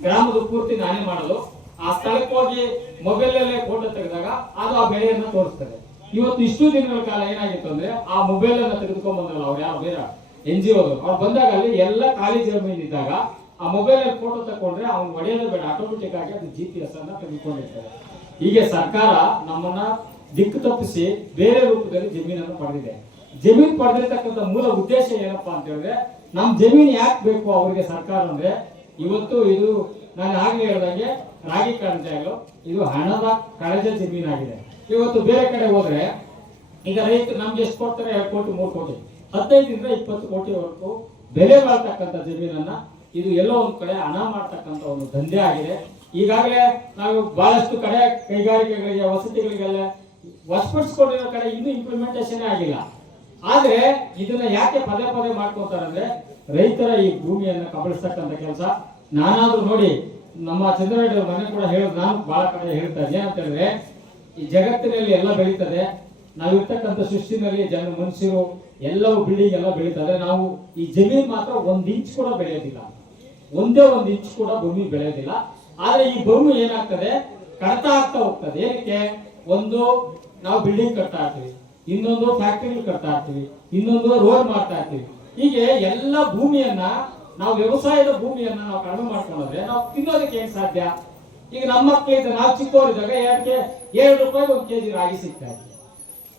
A: ಗ್ರಾಮದ ಪೂರ್ತಿ ನಾನೇ ಮಾಡಲು, ಆ ಸ್ಥಳಕ್ಕೆ ಹೋಗಿ ಮೊಬೈಲ್ ಅಲ್ಲೇ ಫೋಟೋ ತೆಗೆದಾಗ ಅದು ಆ ಬೆಳೆಯನ್ನು ತೋರಿಸ್ತದೆ. ಇವತ್ತು ಇಷ್ಟು ದಿನಗಳ ಕಾಲ ಏನಾಗಿತ್ತು ಅಂದ್ರೆ, ಆ ಮೊಬೈಲ್ ಅನ್ನ ತೆಗೆದುಕೊಂಡ್ ಬಂದ್ರಲ್ಲ, ಅವ್ರು ಯಾರು ಬೇರೆ ಎನ್ ಜಿ ಅವ್ರು ಬಂದಾಗ ಅಲ್ಲಿ ಎಲ್ಲ ಖಾಲಿ ಜಮೀನು ಇದ್ದಾಗ ಆ ಮೊಬೈಲ್ ಅಲ್ಲಿ ಫೋಟೋ ತಕೊಂಡ್ರೆ ಅವ್ನು ಹೊಡೆಯೋದೇ ಬೇಡ ಆಟೋಮೆಟಿಕ್ ಆಗಿ ಅದು ಜಿ ಪಿ ಎಸ್ ಅನ್ನ ತೆಗೆದುಕೊಂಡಿರ್ತಾರೆ. ಹೀಗೆ ಸರ್ಕಾರ ನಮ್ಮನ್ನ ದಿಕ್ಕು ತಪ್ಪಿಸಿ ಬೇರೆ ರೂಪದಲ್ಲಿ ಜಮೀನನ್ನು ಪಡೆದಿದೆ. ಜಮೀನು ಪಡೆದಿರ್ತಕ್ಕಂಥ ಮೂಲ ಉದ್ದೇಶ ಏನಪ್ಪಾ ಅಂತ ಹೇಳಿದ್ರೆ, ನಮ್ ಜಮೀನು ಯಾಕೆ ಬೇಕು ಅವರಿಗೆ ಸರ್ಕಾರ ಅಂದ್ರೆ, ಇವತ್ತು ಇದು ನಾನು ಆಗ್ಲೇ ಹೇಳ್ದಂಗೆ ರಾಗಿ ಕಣಜಾಗಲು ಇದು ಹಣದ ಕಳಜ ಜಮೀನಾಗಿದೆ ಇವತ್ತು ಬೇರೆ ಕಡೆ ಹೋದ್ರೆ, ಈಗ ರೈತರು ನಮ್ಗೆ ಎಷ್ಟು ಕೊಡ್ತಾರೆ? ಎರಡು ಕೋಟಿ, ಮೂರು ಕೋಟಿ. ಹದಿನೈದರಿಂದ ಇಪ್ಪತ್ತು ಕೋಟಿವರೆಗೂ ಬೆಲೆ ಬಾಳ್ತಕ್ಕಂಥ ಜಮೀನನ್ನ ಇದು ಎಲ್ಲೋ ಒಂದು ಕಡೆ ಹಣ ಮಾಡ್ತಕ್ಕಂಥ ಒಂದು ದಂಧೆ ಆಗಿದೆ. ಈಗಾಗಲೇ ನಾವು ಬಹಳಷ್ಟು ಕಡೆ ಕೈಗಾರಿಕೆಗಳಿಗೆ, ವಸತಿಗಳಿಗೆಲ್ಲ ವಶಪಡಿಸ್ಕೊಂಡಿರೋ ಕಡೆ ಇನ್ನೂ ಇಂಪ್ಲಿಮೆಂಟೇಷನ್ ಆಗಿಲ್ಲ. ಆದ್ರೆ ಇದನ್ನ ಯಾಕೆ ಪದೇ ಪದೇ ಮಾಡ್ಕೊತಾರೆ ಅಂದ್ರೆ ರೈತರ ಈ ಭೂಮಿಯನ್ನ ಕಬಳಿಸ್ತಕ್ಕಂಥ ಕೆಲಸ. ನಾನಾದ್ರೂ ನೋಡಿ, ನಮ್ಮ ಚಂದ್ರರೆಡ್ಡಿ ಮನೆ ಕೂಡ ಹೇಳೋದು ನಾನು ಬಹಳ ಕಡೆ ಹೇಳ್ತಾ ಇದ್ದೆ ಏನಂತ ಹೇಳಿದ್ರೆ, ಈ ಜಗತ್ತಿನಲ್ಲಿ ಎಲ್ಲ ಬೆಳೀತದೆ. ನಾವಿರ್ತಕ್ಕಂಥ ಸೃಷ್ಟಿನಲ್ಲಿ ಜನ ಮನುಷ್ಯರು ಎಲ್ಲವೂ ಬಿಲ್ಡಿಂಗ್ ಎಲ್ಲ ಬೆಳೀತದೆ. ನಾವು ಈ ಜಮೀನ್ ಮಾತ್ರ ಒಂದ್ ಇಂಚ್ ಕೂಡ ಬೆಳೆಯೋದಿಲ್ಲ. ಒಂದೇ ಒಂದ್ ಇಂಚ್ ಕೂಡ ಭೂಮಿ ಬೆಳೆಯೋದಿಲ್ಲ. ಆದ್ರೆ ಈ ಭೂಮಿ ಏನಾಗ್ತದೆ? ಕಡತ ಆಗ್ತಾ ಹೋಗ್ತದೆ. ಏನಕ್ಕೆ? ಒಂದು, ನಾವು ಬಿಲ್ಡಿಂಗ್ ಕಟ್ತಾ ಇರ್ತೀವಿ. ಇನ್ನೊಂದು ಫ್ಯಾಕ್ಟರಿಗಳು ಕಟ್ತಾ ಇರ್ತೀವಿ, ಇನ್ನೊಂದು ರೋಡ್ ಮಾಡ್ತಾ ಇರ್ತೀವಿ. ಹೀಗೆ ಎಲ್ಲ ಭೂಮಿಯನ್ನ ನಾವು ವ್ಯವಸಾಯದ ಭೂಮಿಯನ್ನ ನಾವು ಕಡಿಮೆ ಮಾಡ್ಕೊಂಡ್ರೆ ನಾವು ತಿನ್ನೋದಕ್ಕೆ ಏನ್ ಸಾಧ್ಯ? ಈಗ ನಮ್ಮ ಮಕ್ಕಳಿದ್ದ ನಾವು ಚಿಕ್ಕವರಿದ್ದಾಗ ಯಾಕೆ ಏಳು ರೂಪಾಯಿಗೆ ಒಂದು ಕೆಜಿ ರಾಗಿ ಸಿಗ್ತಾ ಇತ್ತು.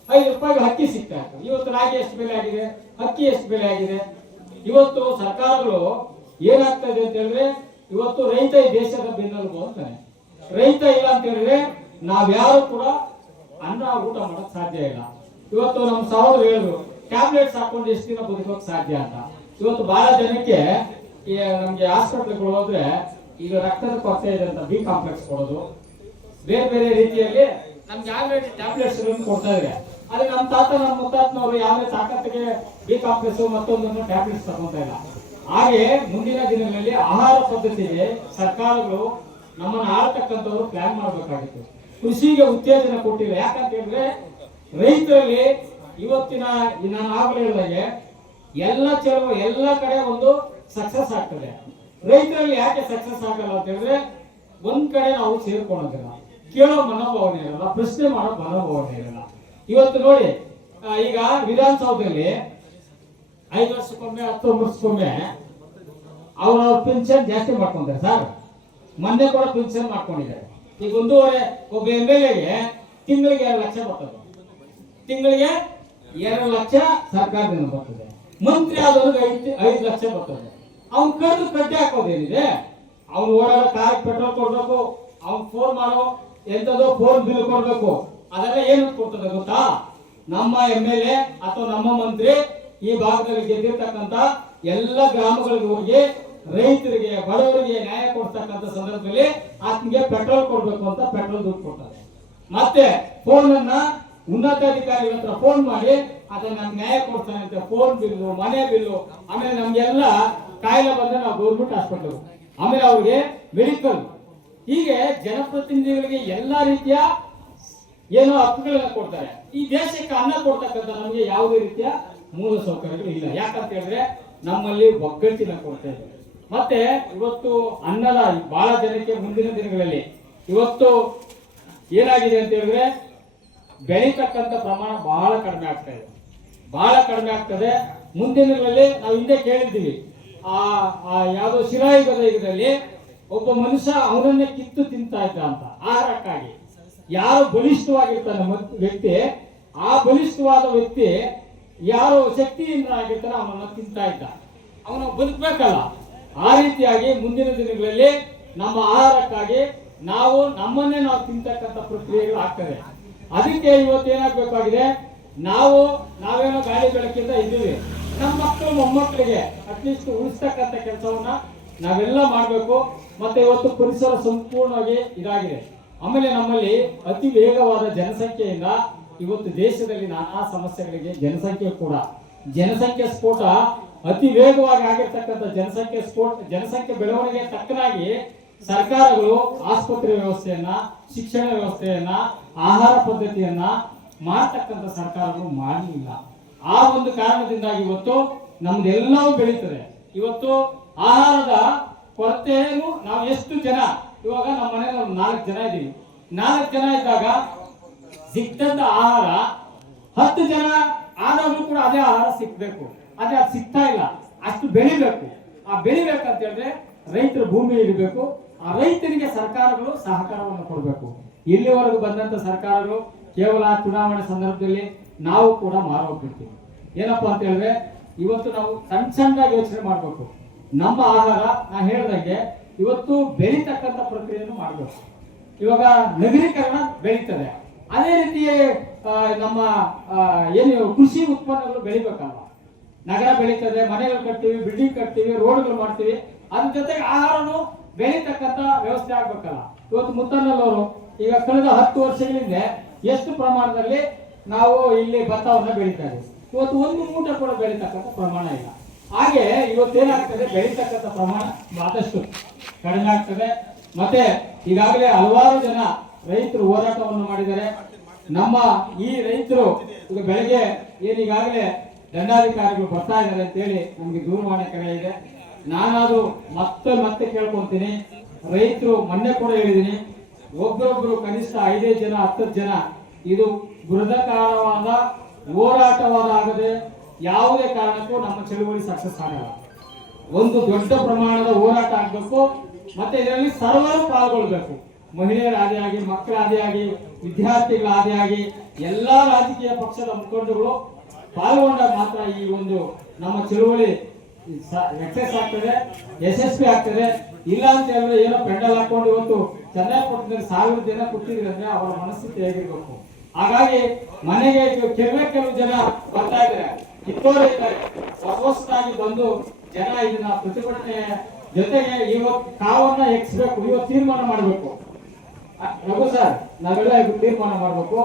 A: ಐದು ರೂಪಾಯಿಗೆ ಅಕ್ಕಿ ಸಿಗ್ತಾ ಇತ್ತು. ಇವತ್ತು ರಾಗಿ ಎಷ್ಟು ಬೆಲೆ ಆಗಿದೆ? ಅಕ್ಕಿ ಎಷ್ಟು ಬೆಲೆ ಆಗಿದೆ? ಇವತ್ತು ಸರ್ಕಾರಗಳು ಏನಾಗ್ತಾ ಇದೆ ಅಂತ ಹೇಳಿದ್ರೆ, ಇವತ್ತು ರೈತ ಈ ದೇಶದ ಬೆನ್ನೆಲುಬು ಅಂತಾನೆ. ರೈತ ಇಲ್ಲ ಅಂತ ಹೇಳಿದ್ರೆ ನಾವ್ಯಾರು ಕೂಡ ಅನ್ನ ಊಟ ಮಾಡಕ್ ಸಾಧ್ಯ ಇಲ್ಲ. ಇವತ್ತು ನಮ್ಮ ಸಹೋದರ ಹೇಳಿದ್ರು ಟ್ಯಾಬ್ಲೆಟ್ಸ್ ಹಾಕೊಂಡು ಎಷ್ಟು ದಿನ ಬದುಕೋಕ್ ಸಾಧ್ಯ ಅಂತ. ಇವತ್ತು ಬಹಳ ಜನಕ್ಕೆ ನಮ್ಗೆ ಹಾಸ್ಪಿಟ್ಲ್ಗಳು ಹೋದ್ರೆ ಈಗ ರಕ್ತದ ಕೊರತೆ ಇದೆ ಅಂತ ಬಿ ಕಾಂಪ್ಲೆಕ್ಸ್ ಕೊಡೋದು. ಬೇರೆ ಬೇರೆ ರೀತಿಯಲ್ಲಿ ನಮ್ಗೆ ಯಾವ ಟ್ಯಾಬ್ಲೆಟ್ಸ್ ಕೊಡ್ತಾ ಇದೆ ಆದ್ರೆ ನಮ್ಮ ತಾತ ನಮ್ಮ ಮುತ್ತಾತನವರು ಯಾವುದೇ ತಾಕತ್ತಿಗೆ ಬಿ ಕಾಂಪ್ಲೆಕ್ಸ್ ಮತ್ತೊಂದನ್ನು ಟ್ಯಾಬ್ಲೆಟ್ಸ್ ತಗೊಂತ ಇಲ್ಲ. ಹಾಗೆ ಮುಂದಿನ ದಿನಗಳಲ್ಲಿ ಆಹಾರ ಪದ್ಧತಿಗೆ ಸರ್ಕಾರಗಳು ನಮ್ಮನ್ನ ಆಳ್ತಕ್ಕಂಥವ್ರು ಪ್ಲಾನ್ ಮಾಡಬೇಕಾಗಿತ್ತು. ಕೃಷಿಗೆ ಉತ್ತೇಜನ ಕೊಟ್ಟಿಲ್ಲ. ಯಾಕಂತ ಹೇಳಿದ್ರೆ ರೈತರಲ್ಲಿ ಇವತ್ತಿನ ನಾನು ಆಗಲೇ ಹೇಳಿದಾಗೆ ಎಲ್ಲ ಚಲುವ ಎಲ್ಲ ಕಡೆ ಒಂದು ಸಕ್ಸಸ್ ಆಗ್ತದೆ. ರೈತರಲ್ಲಿ ಯಾಕೆ ಸಕ್ಸಸ್ ಆಗಲ್ಲ ಅಂತ ಹೇಳಿದ್ರೆ ಒಂದ್ ಕಡೆ ನಾವು ಸೇರ್ಕೊಳ್ಳೋದಿಲ್ಲ ಕೇಳೋ ಮನೋಭಾವನೆ ಇರಲ್ಲ, ಪ್ರಶ್ನೆ ಮಾಡೋ ಮನೋಭಾವನೆ ಇರಲ್ಲ. ಇವತ್ತು ನೋಡಿ ಈಗ ವಿಧಾನಸೌಧದಲ್ಲಿ ಐದು ವರ್ಷಕ್ಕೊಮ್ಮೆ ಹತ್ತು ವರ್ಷಕ್ಕೊಮ್ಮೆ ಅವ್ರ ಪೆನ್ಷನ್ ಜಾಸ್ತಿ ಮಾಡ್ಕೊಂತಾರೆ ಸರ್. ಮೊನ್ನೆ ಕೂಡ ಪೆನ್ಷನ್ ಮಾಡ್ಕೊಂಡಿದ್ದಾರೆ. ಈಗ ಒಂದೂವರೆ, ಒಬ್ಬ ಎಂ ಎಲ್ ಎಗೆ ತಿಂಗಳಿಗೆ ಎರಡು ಲಕ್ಷ ಬರ್ತದೆ. ತಿಂಗಳಿಗೆ ಎರಡು ಲಕ್ಷ ಸರ್ಕಾರದಿಂದ ಬರ್ತದೆ. ಮಂತ್ರಿ ಆದವ್ರಿಗೆ ಐದು ಐದು ಲಕ್ಷ ಬರ್ತದೆ. ಅವ್ನು ಕರೆದು ಕಡ್ಡಿ ಹಾಕೋದೇನಿದೆ ಅವ್ನು ಓಡಾಡೋ ಕಾರ್ ಪೆಟ್ರೋಲ್ ಕೊಡ್ಬೇಕು, ಅವ್ನ್ ಫೋನ್ ಮಾಡೋ ಎಂತದೋ ಫೋನ್ ಬಿಲ್ ಕೊಡ್ಬೇಕು. ಅದೆಲ್ಲ ಏನು ಕೊಡ್ತದೆ ಗೊತ್ತಾ? ನಮ್ಮ ಎಂ ಎಲ್ ಎ ಅಥವಾ ನಮ್ಮ ಮಂತ್ರಿ ಈ ಭಾಗದಲ್ಲಿ ಗೆದ್ದಿರ್ತಕ್ಕಂಥ ಎಲ್ಲ ಗ್ರಾಮಗಳಿಗೆ ಹೋಗಿ ರೈತರಿಗೆ, ಬಡವರಿಗೆ ನ್ಯಾಯ ಕೊಡ್ತಕ್ಕಂಥ ಸಂದರ್ಭದಲ್ಲಿ ಆತನಿಗೆ ಪೆಟ್ರೋಲ್ ಕೊಡ್ಬೇಕು ಅಂತ ಪೆಟ್ರೋಲ್ ದುಡ್ಡು ಕೊಡ್ತಾರೆ. ಮತ್ತೆ ಫೋನ್ ಅನ್ನ ಉನ್ನತಾಧಿಕಾರಿಗಳ ಹತ್ರ ಫೋನ್ ಮಾಡಿ ಅದನ್ನ ನ್ಯಾಯ ಕೊಡ್ತಾನೆ ಅಂತ ಫೋನ್ ಬಿಲ್ಲು, ಮನೆ ಬಿಲ್ಲು, ಆಮೇಲೆ ನಮ್ಗೆಲ್ಲ ಕಾಯಿಲೆ ಬಂದ್ರೆ ನಾವು ಗೌರ್ಮೆಂಟ್ ಹಾಸ್ಪಿಟಲ್. ಆಮೇಲೆ ಅವ್ರಿಗೆ ಮೆಡಿಕಲ್ ಹೀಗೆ ಜನಪ್ರತಿನಿಧಿಗಳಿಗೆ ಎಲ್ಲಾ ರೀತಿಯ ಏನೋ ಹಕ್ಕುಗಳನ್ನ ಕೊಡ್ತಾರೆ. ಈ ದೇಶಕ್ಕೆ ಅನ್ನ ಕೊಡ್ತಕ್ಕಂಥ ನಮಗೆ ಯಾವುದೇ ರೀತಿಯ ಮೂಲ ಸೌಕರ್ಯಗಳು ಇಲ್ಲ. ಯಾಕಂತ ಹೇಳಿದ್ರೆ ನಮ್ಮಲ್ಲಿ ಒಗ್ಗಟ್ಟಿನ ಕೊಡ್ತಾ ಇದೆ. ಮತ್ತೆ ಇವತ್ತು ಅನ್ನದ ಬಹಳ ಜನಕ್ಕೆ ಮುಂದಿನ ದಿನಗಳಲ್ಲಿ. ಇವತ್ತು ಏನಾಗಿದೆ ಅಂತ ಹೇಳಿದ್ರೆ ಬೆಳೀತಕ್ಕಂಥ ಪ್ರಮಾಣ ಬಹಳ ಕಡಿಮೆ ಆಗ್ತಾ ಇದೆ. ಬಹಳ ಕಡಿಮೆ ಆಗ್ತದೆ. ಮುಂದಿನ ದಿನಗಳಲ್ಲಿ ನಾವು ಹಿಂದೆ ಕೇಳಿದ್ದೀವಿ. ಆ ಯಾವುದೋ ಶಿರಾಯುಗದ ಯುಗದಲ್ಲಿ ಒಬ್ಬ ಮನುಷ್ಯ ಅವನನ್ನೇ ಕಿತ್ತು ತಿಂತಾ ಇದ್ದ ಅಂತ, ಆಹಾರಕ್ಕಾಗಿ. ಯಾರು ಬಲಿಷ್ಠವಾಗಿರ್ತಾನೆ ವ್ಯಕ್ತಿ, ಆ ಬಲಿಷ್ಠವಾದ ವ್ಯಕ್ತಿ ಯಾರು ಶಕ್ತಿಯಿಂದ ಆಗಿರ್ತಾನೆ ಅವನನ್ನು ತಿಂತಾ ಇದ್ದ. ಅವನು ಬದುಕಬೇಕಲ್ಲ. ಆ ರೀತಿಯಾಗಿ ಮುಂದಿನ ದಿನಗಳಲ್ಲಿ ನಮ್ಮ ಆಹಾರಕ್ಕಾಗಿ ನಾವು ನಮ್ಮನ್ನೇ ನಾವು ತಿಂತಕ್ಕಂಥ ಪ್ರಕ್ರಿಯೆಗಳು ಆಗ್ತದೆ ಅದಕ್ಕೆ ಇವತ್ತು ಏನಾಗಬೇಕಾಗಿದೆ? ನಾವು, ನಾವೇನೋ ಗಾಳಿ ಬೆಳಕಿಂದ ಇದ್ದೀವಿ. ನಮ್ಮ ಮಕ್ಕಳು ಮೊಮ್ಮಕ್ಕಳಿಗೆ ಅಟ್ಲೀಸ್ಟ್ ಉಳಿಸ್ತಕ್ಕಂಥ ಕೆಲಸವನ್ನ ನಾವೆಲ್ಲ ಮಾಡಬೇಕು. ಮತ್ತೆ ಇವತ್ತು ಪರಿಸರ ಸಂಪೂರ್ಣವಾಗಿ ಇದಾಗಿದೆ. ಆಮೇಲೆ ನಮ್ಮಲ್ಲಿ ಅತಿ ವೇಗವಾದ ಜನಸಂಖ್ಯೆಯಿಂದ ಇವತ್ತು ದೇಶದಲ್ಲಿ ನಾನಾ ಸಮಸ್ಯೆಗಳಿಗೆ ಜನಸಂಖ್ಯೆ ಕೂಡ. ಜನಸಂಖ್ಯೆ ಸ್ಫೋಟ ಅತಿ ವೇಗವಾಗಿ ಆಗಿರ್ತಕ್ಕಂಥ ಜನಸಂಖ್ಯೆ ಸ್ಫೋಟ, ಜನಸಂಖ್ಯೆ ಬೆಳವಣಿಗೆ ತಕ್ಕನಾಗಿ ಸರ್ಕಾರಗಳು ಆಸ್ಪತ್ರೆ ವ್ಯವಸ್ಥೆಯನ್ನ, ಶಿಕ್ಷಣ ವ್ಯವಸ್ಥೆಯನ್ನ, ಆಹಾರ ಪದ್ಧತಿಯನ್ನ ಮಾಡ್ತಕ್ಕಂಥ ಸರ್ಕಾರಗಳು ಮಾಡಲಿಲ್ಲ. ಆ ಒಂದು ಕಾರಣದಿಂದಾಗಿ ಇವತ್ತು ನಮ್ದೆಲ್ಲವೂ ಬೆಳೀತದೆ. ಇವತ್ತು ಆಹಾರದ ಕೊರತೆಯನ್ನು ನಾವು ಎಷ್ಟು ಜನ, ಇವಾಗ ನಮ್ಮ ಮನೆಯಲ್ಲಿ ನಾಲ್ಕು ಜನ ಇದ್ದೀವಿ ನಾಲ್ಕು ಜನ ಇದ್ದಾಗ ಸಿಕ್ತಂತ ಆಹಾರ, ಹತ್ತು ಜನ ಆದಾಗ್ಲೂ ಕೂಡ ಅದೇ ಆಹಾರ ಸಿಕ್ಬೇಕು ಅದೇ ಅದು ಸಿಗ್ತಾ ಇಲ್ಲ. ಅಷ್ಟು ಬೆಳಿಬೇಕು. ಆ ಬೆಳಿಬೇಕಂತ ಹೇಳಿದ್ರೆ ರೈತರು ಭೂಮಿ ಇರಬೇಕು ರೈತರಿಗೆ ಸರ್ಕಾರಗಳು ಸಹಕಾರವನ್ನು ಕೊಡಬೇಕು. ಇಲ್ಲಿವರೆಗೂ ಬಂದಂತ ಸರ್ಕಾರಗಳು ಕೇವಲ ಚುನಾವಣೆ ಸಂದರ್ಭದಲ್ಲಿ ನಾವು ಕೂಡ ಮಾರೋಗ್ಬಿಡ್ತೀವಿ. ಏನಪ್ಪಾ ಅಂತ ಹೇಳಿದ್ರೆ, ಇವತ್ತು ನಾವು ಸಣ್ಣ ಸಣ್ಣದಾಗಿ ಯೋಚನೆ ಮಾಡಬೇಕು. ನಮ್ಮ ಆಹಾರ, ನಾ ಹೇಳ್ದಂಗೆ ಇವತ್ತು ಬೆಳೀತಕ್ಕಂಥ ಪ್ರಕ್ರಿಯೆಯನ್ನು ಮಾಡಬೇಕು. ಇವಾಗ ನಗರೀಕರಣ ಬೆಳೀತದೆ. ಅದೇ ರೀತಿ ನಮ್ಮ ಏನು ಕೃಷಿ ಉತ್ಪನ್ನಗಳು ಬೆಳಿಬೇಕಲ್ಲ ನಗರ ಬೆಳೀತದೆ, ಮನೆಗಳು ಕಟ್ತೀವಿ ಬಿಲ್ಡಿಂಗ್ ಕಟ್ತೀವಿ ರೋಡ್ಗಳು ಮಾಡ್ತೀವಿ. ಅದ್ರ ಜೊತೆಗೆ ಆಹಾರನು ಬೆಳೀತಕ್ಕಂಥ ವ್ಯವಸ್ಥೆ ಆಗ್ಬೇಕಲ್ಲ. ಇವತ್ತು ಮುತ್ತನ್ನಲ್ಲವರು ಈಗ ಕಳೆದ ಹತ್ತು ವರ್ಷಗಳಿಂದ ಎಷ್ಟು ಪ್ರಮಾಣದಲ್ಲಿ ನಾವು ಇಲ್ಲಿ ಭತ್ತವನ್ನ ಬೆಳೀತಾ ಇದ್ದೀವಿ ಇವತ್ತು ಒಂದು ಮೂಟ ಕೂಡ ಬೆಳೀತಕ್ಕಂಥ ಪ್ರಮಾಣ ಇಲ್ಲ. ಹಾಗೆ ಇವತ್ತೇನಾಗ್ತದೆ ಬೆಳೀತಕ್ಕಂಥ ಪ್ರಮಾಣ ಆದಷ್ಟು ಕಡಿಮೆ ಆಗ್ತದೆ. ಮತ್ತೆ ಈಗಾಗಲೇ ಹಲವಾರು ಜನ ರೈತರು ಹೋರಾಟವನ್ನು ಮಾಡಿದ್ದಾರೆ. ನಮ್ಮ ಈ ರೈತರು ಈಗ ಬೆಳಗ್ಗೆ ಏನೀಗಾಗಲೇ ದಂಡಾಧಿಕಾರಿಗಳು ಬರ್ತಾ ಇದ್ದಾರೆ ಅಂತೇಳಿ ನಮಗೆ ದೂರವಾಣಿ ಕರೆ ಇದೆ. ನಾನಾದ್ರೂ ಮತ್ತೆ ಮತ್ತೆ ಕೇಳ್ಕೊಂತೀನಿ. ರೈತರು ಮೊನ್ನೆ ಕೂಡ ಹೇಳಿದ್ದೀನಿ ಒಬ್ಬೊಬ್ರು ಕನಿಷ್ಠ ಐದೇ ಜನ ಹತ್ತು ಜನ, ಇದು ಬೃಹಕಾರವಾದ ಹೋರಾಟವಾದ ಆಗದೆ ಯಾವುದೇ ಕಾರಣಕ್ಕೂ ನಮ್ಮ ಚಳುವಳಿ ಸಕ್ಸಸ್ ಆಗಲ್ಲ. ಒಂದು ದೊಡ್ಡ ಪ್ರಮಾಣದ ಹೋರಾಟ ಆಗಬೇಕು, ಮತ್ತೆ ಇದರಲ್ಲಿ ಸರ್ವರು ಪಾಲ್ಗೊಳ್ಬೇಕು. ಮಹಿಳೆಯರ ಆಗಿ ಮಕ್ಕಳ ಆದಿಯಾಗಿ ವಿದ್ಯಾರ್ಥಿಗಳ ಆಗಿ ಎಲ್ಲಾ ರಾಜಕೀಯ ಪಕ್ಷದ ಮುಖಂಡಗಳು ಪಾಲ್ಗೊಂಡಾಗ ಮಾತ್ರ ಈ ಒಂದು ನಮ್ಮ ಚಳುವಳಿ ಸಕ್ಸಸ್ ಆಗ್ತದೆ, ಯಶಸ್ವಿ ಆಗ್ತದೆ. ಇಲ್ಲ ಅಂತ ಹೇಳಿದ್ರೆ ಏನೋ ಪೆಂಡಲ್ ಹಾಕೊಂಡು ಇವತ್ತು ಚನ್ನಪಟ್ಟಣದಲ್ಲಿ ಸಾವಿರ ಜನ ಕೊಟ್ಟಿದ್ರೆ ಅಂದ್ರೆ ಅವರ ಮನಸ್ಥಿತಿ ಹೇಗಿರ್ಬೇಕು? ಹಾಗಾಗಿ ಮನೆಗೆ ಕೆಲವೇ ಕೆಲವು ಜನ ಬರ್ತಾ ಇದ್ದಾರೆ. ಕಿತ್ತೋರು ಇದ್ದಾರೆ. ಬಂದು ಜನ ಇದನ್ನ ಪ್ರತಿಭಟನೆ ಜೊತೆಗೆ ಇವತ್ತು ಕಾವನ್ನ ಎಕ್ಸ್ಬೇಕು. ಇವತ್ತು ತೀರ್ಮಾನ ಮಾಡಬೇಕು. ರಘು ಸರ್, ನಾವೆಲ್ಲ ತೀರ್ಮಾನ ಮಾಡಬೇಕು.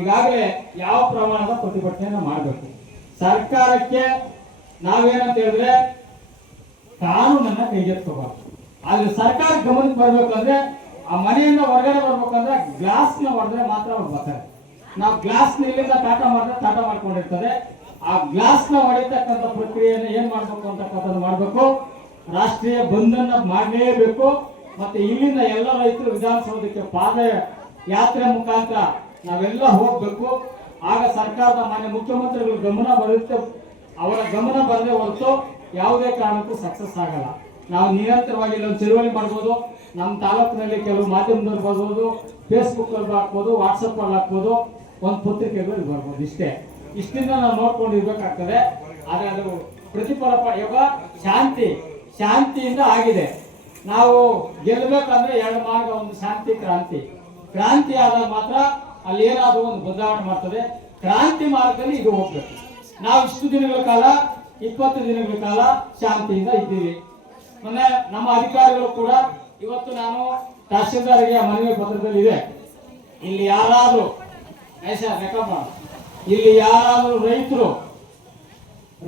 A: ಈಗಾಗಲೇ ಯಾವ ಪ್ರಮಾಣದ ಪ್ರತಿಭಟನೆಯನ್ನ ಮಾಡಬೇಕು? ಸರ್ಕಾರಕ್ಕೆ ನಾವೇನಂತ ಹೇಳಿದ್ರೆ ಕಾನೂನನ್ನ ಕೈಗೆತ್ಕೋಬಾರ್ದು ಆದ್ರೆ ಸರ್ಕಾರ ಗಮನಕ್ಕೆ ಬರ್ಬೇಕಂದ್ರೆ ಆ ಮನೆಯಿಂದ ಹೊರಗಡೆ ಬರ್ಬೇಕಂದ್ರೆ ಗ್ಲಾಸ್ನ ಹೊಡೆದ್ರೆ ಮಾತ್ರ ಅವ್ರು ಬರ್ತಾರೆ. ನಾವು ಗ್ಲಾಸ್ ಇಲ್ಲಿಂದ ಟಾಟ ಮಾಡಿದ್ರೆ ಟಾಟ ಮಾಡ್ಕೊಂಡಿರ್ತದೆ. ಆ ಗ್ಲಾಸ್ನ ಹೊಡಿತಕ್ಕಂಥ ಪ್ರಕ್ರಿಯೆಯನ್ನು ಏನ್ ಮಾಡ್ಬೇಕು ಅಂತಕ್ಕಂಥದ್ದು ಮಾಡ್ಬೇಕು? ರಾಷ್ಟ್ರೀಯ ಬಂಧನ ಮಾಡಲೇಬೇಕು. ಮತ್ತೆ ಇಲ್ಲಿಂದ ಎಲ್ಲ ರೈತರು ವಿಧಾನಸೌಧಕ್ಕೆ ಪಾದ ಯಾತ್ರೆ ಮುಖಾಂತರ ನಾವೆಲ್ಲ ಹೋಗ್ಬೇಕು. ಆಗ ಸರ್ಕಾರದ ಮಾನ್ಯ ಮುಖ್ಯಮಂತ್ರಿಗಳು ಗಮನ ಬರುತ್ತೆ ಅವರ ಗಮನ ಬಂದ್ರೆ ಹೊರತು ಯಾವುದೇ ಕಾರಣಕ್ಕೂ ಸಕ್ಸಸ್ ಆಗಲ್ಲ. ನಾವು ನಿರಂತರವಾಗಿ ಇಲ್ಲೊಂದು ಚಳುವಳಿ ಮಾಡ್ಬೋದು, ನಮ್ಮ ತಾಲೂಕಿನಲ್ಲಿ ಕೆಲವು ಮಾಧ್ಯಮದವ್ರು ಬರ್ಬೋದು ಫೇಸ್ಬುಕ್ ಅಲ್ಲಿ ಹಾಕ್ಬೋದು ವಾಟ್ಸಪ್ ಅಲ್ಲಿ ಹಾಕ್ಬೋದು, ಒಂದು ಪತ್ರಿಕೆಗಳು ಬರ್ಬೋದು ಇಷ್ಟೇ. ಇಷ್ಟಿಂದ ನಾವು ನೋಡ್ಕೊಂಡು ಇರ್ಬೇಕಾಗ್ತದೆ ಆದ್ರೆ ಅದು ಪ್ರತಿಫಲ ಇವಾಗ ಶಾಂತಿ, ಶಾಂತಿಯಿಂದ ಆಗಿದೆ. ನಾವು ಗೆಲ್ಲಬೇಕಂದ್ರೆ ಎರಡು ಮಾರ್ಗ, ಒಂದು ಶಾಂತಿ, ಕ್ರಾಂತಿ. ಕ್ರಾಂತಿ ಆದಾಗ ಮಾತ್ರ ಅಲ್ಲಿ ಏನಾದರೂ ಒಂದು ಬದಲಾವಣೆ ಮಾಡ್ತದೆ. ಕ್ರಾಂತಿ ಮಾರ್ಗದಲ್ಲಿ ಇದು ಹೋಗ್ಬೇಕು. ನಾವು ಇಷ್ಟು ದಿನಗಳ ಕಾಲ, ಇಪ್ಪತ್ತು ದಿನಗಳ ಕಾಲ ಶಾಂತಿಯಿಂದ ಇದ್ದೀವಿ. ಮೊನ್ನೆ ನಮ್ಮ ಅಧಿಕಾರಿಗಳು ಕೂಡ ಇವತ್ತು ನಾನು ತಹಶೀಲ್ದಾರಿಗೆ ಮನವಿ ಪತ್ರದಲ್ಲಿ ಇದೆ. ಇಲ್ಲಿ ಯಾರಾದರೂ ಇಲ್ಲಿ ಯಾರಾದರೂ ರೈತರು,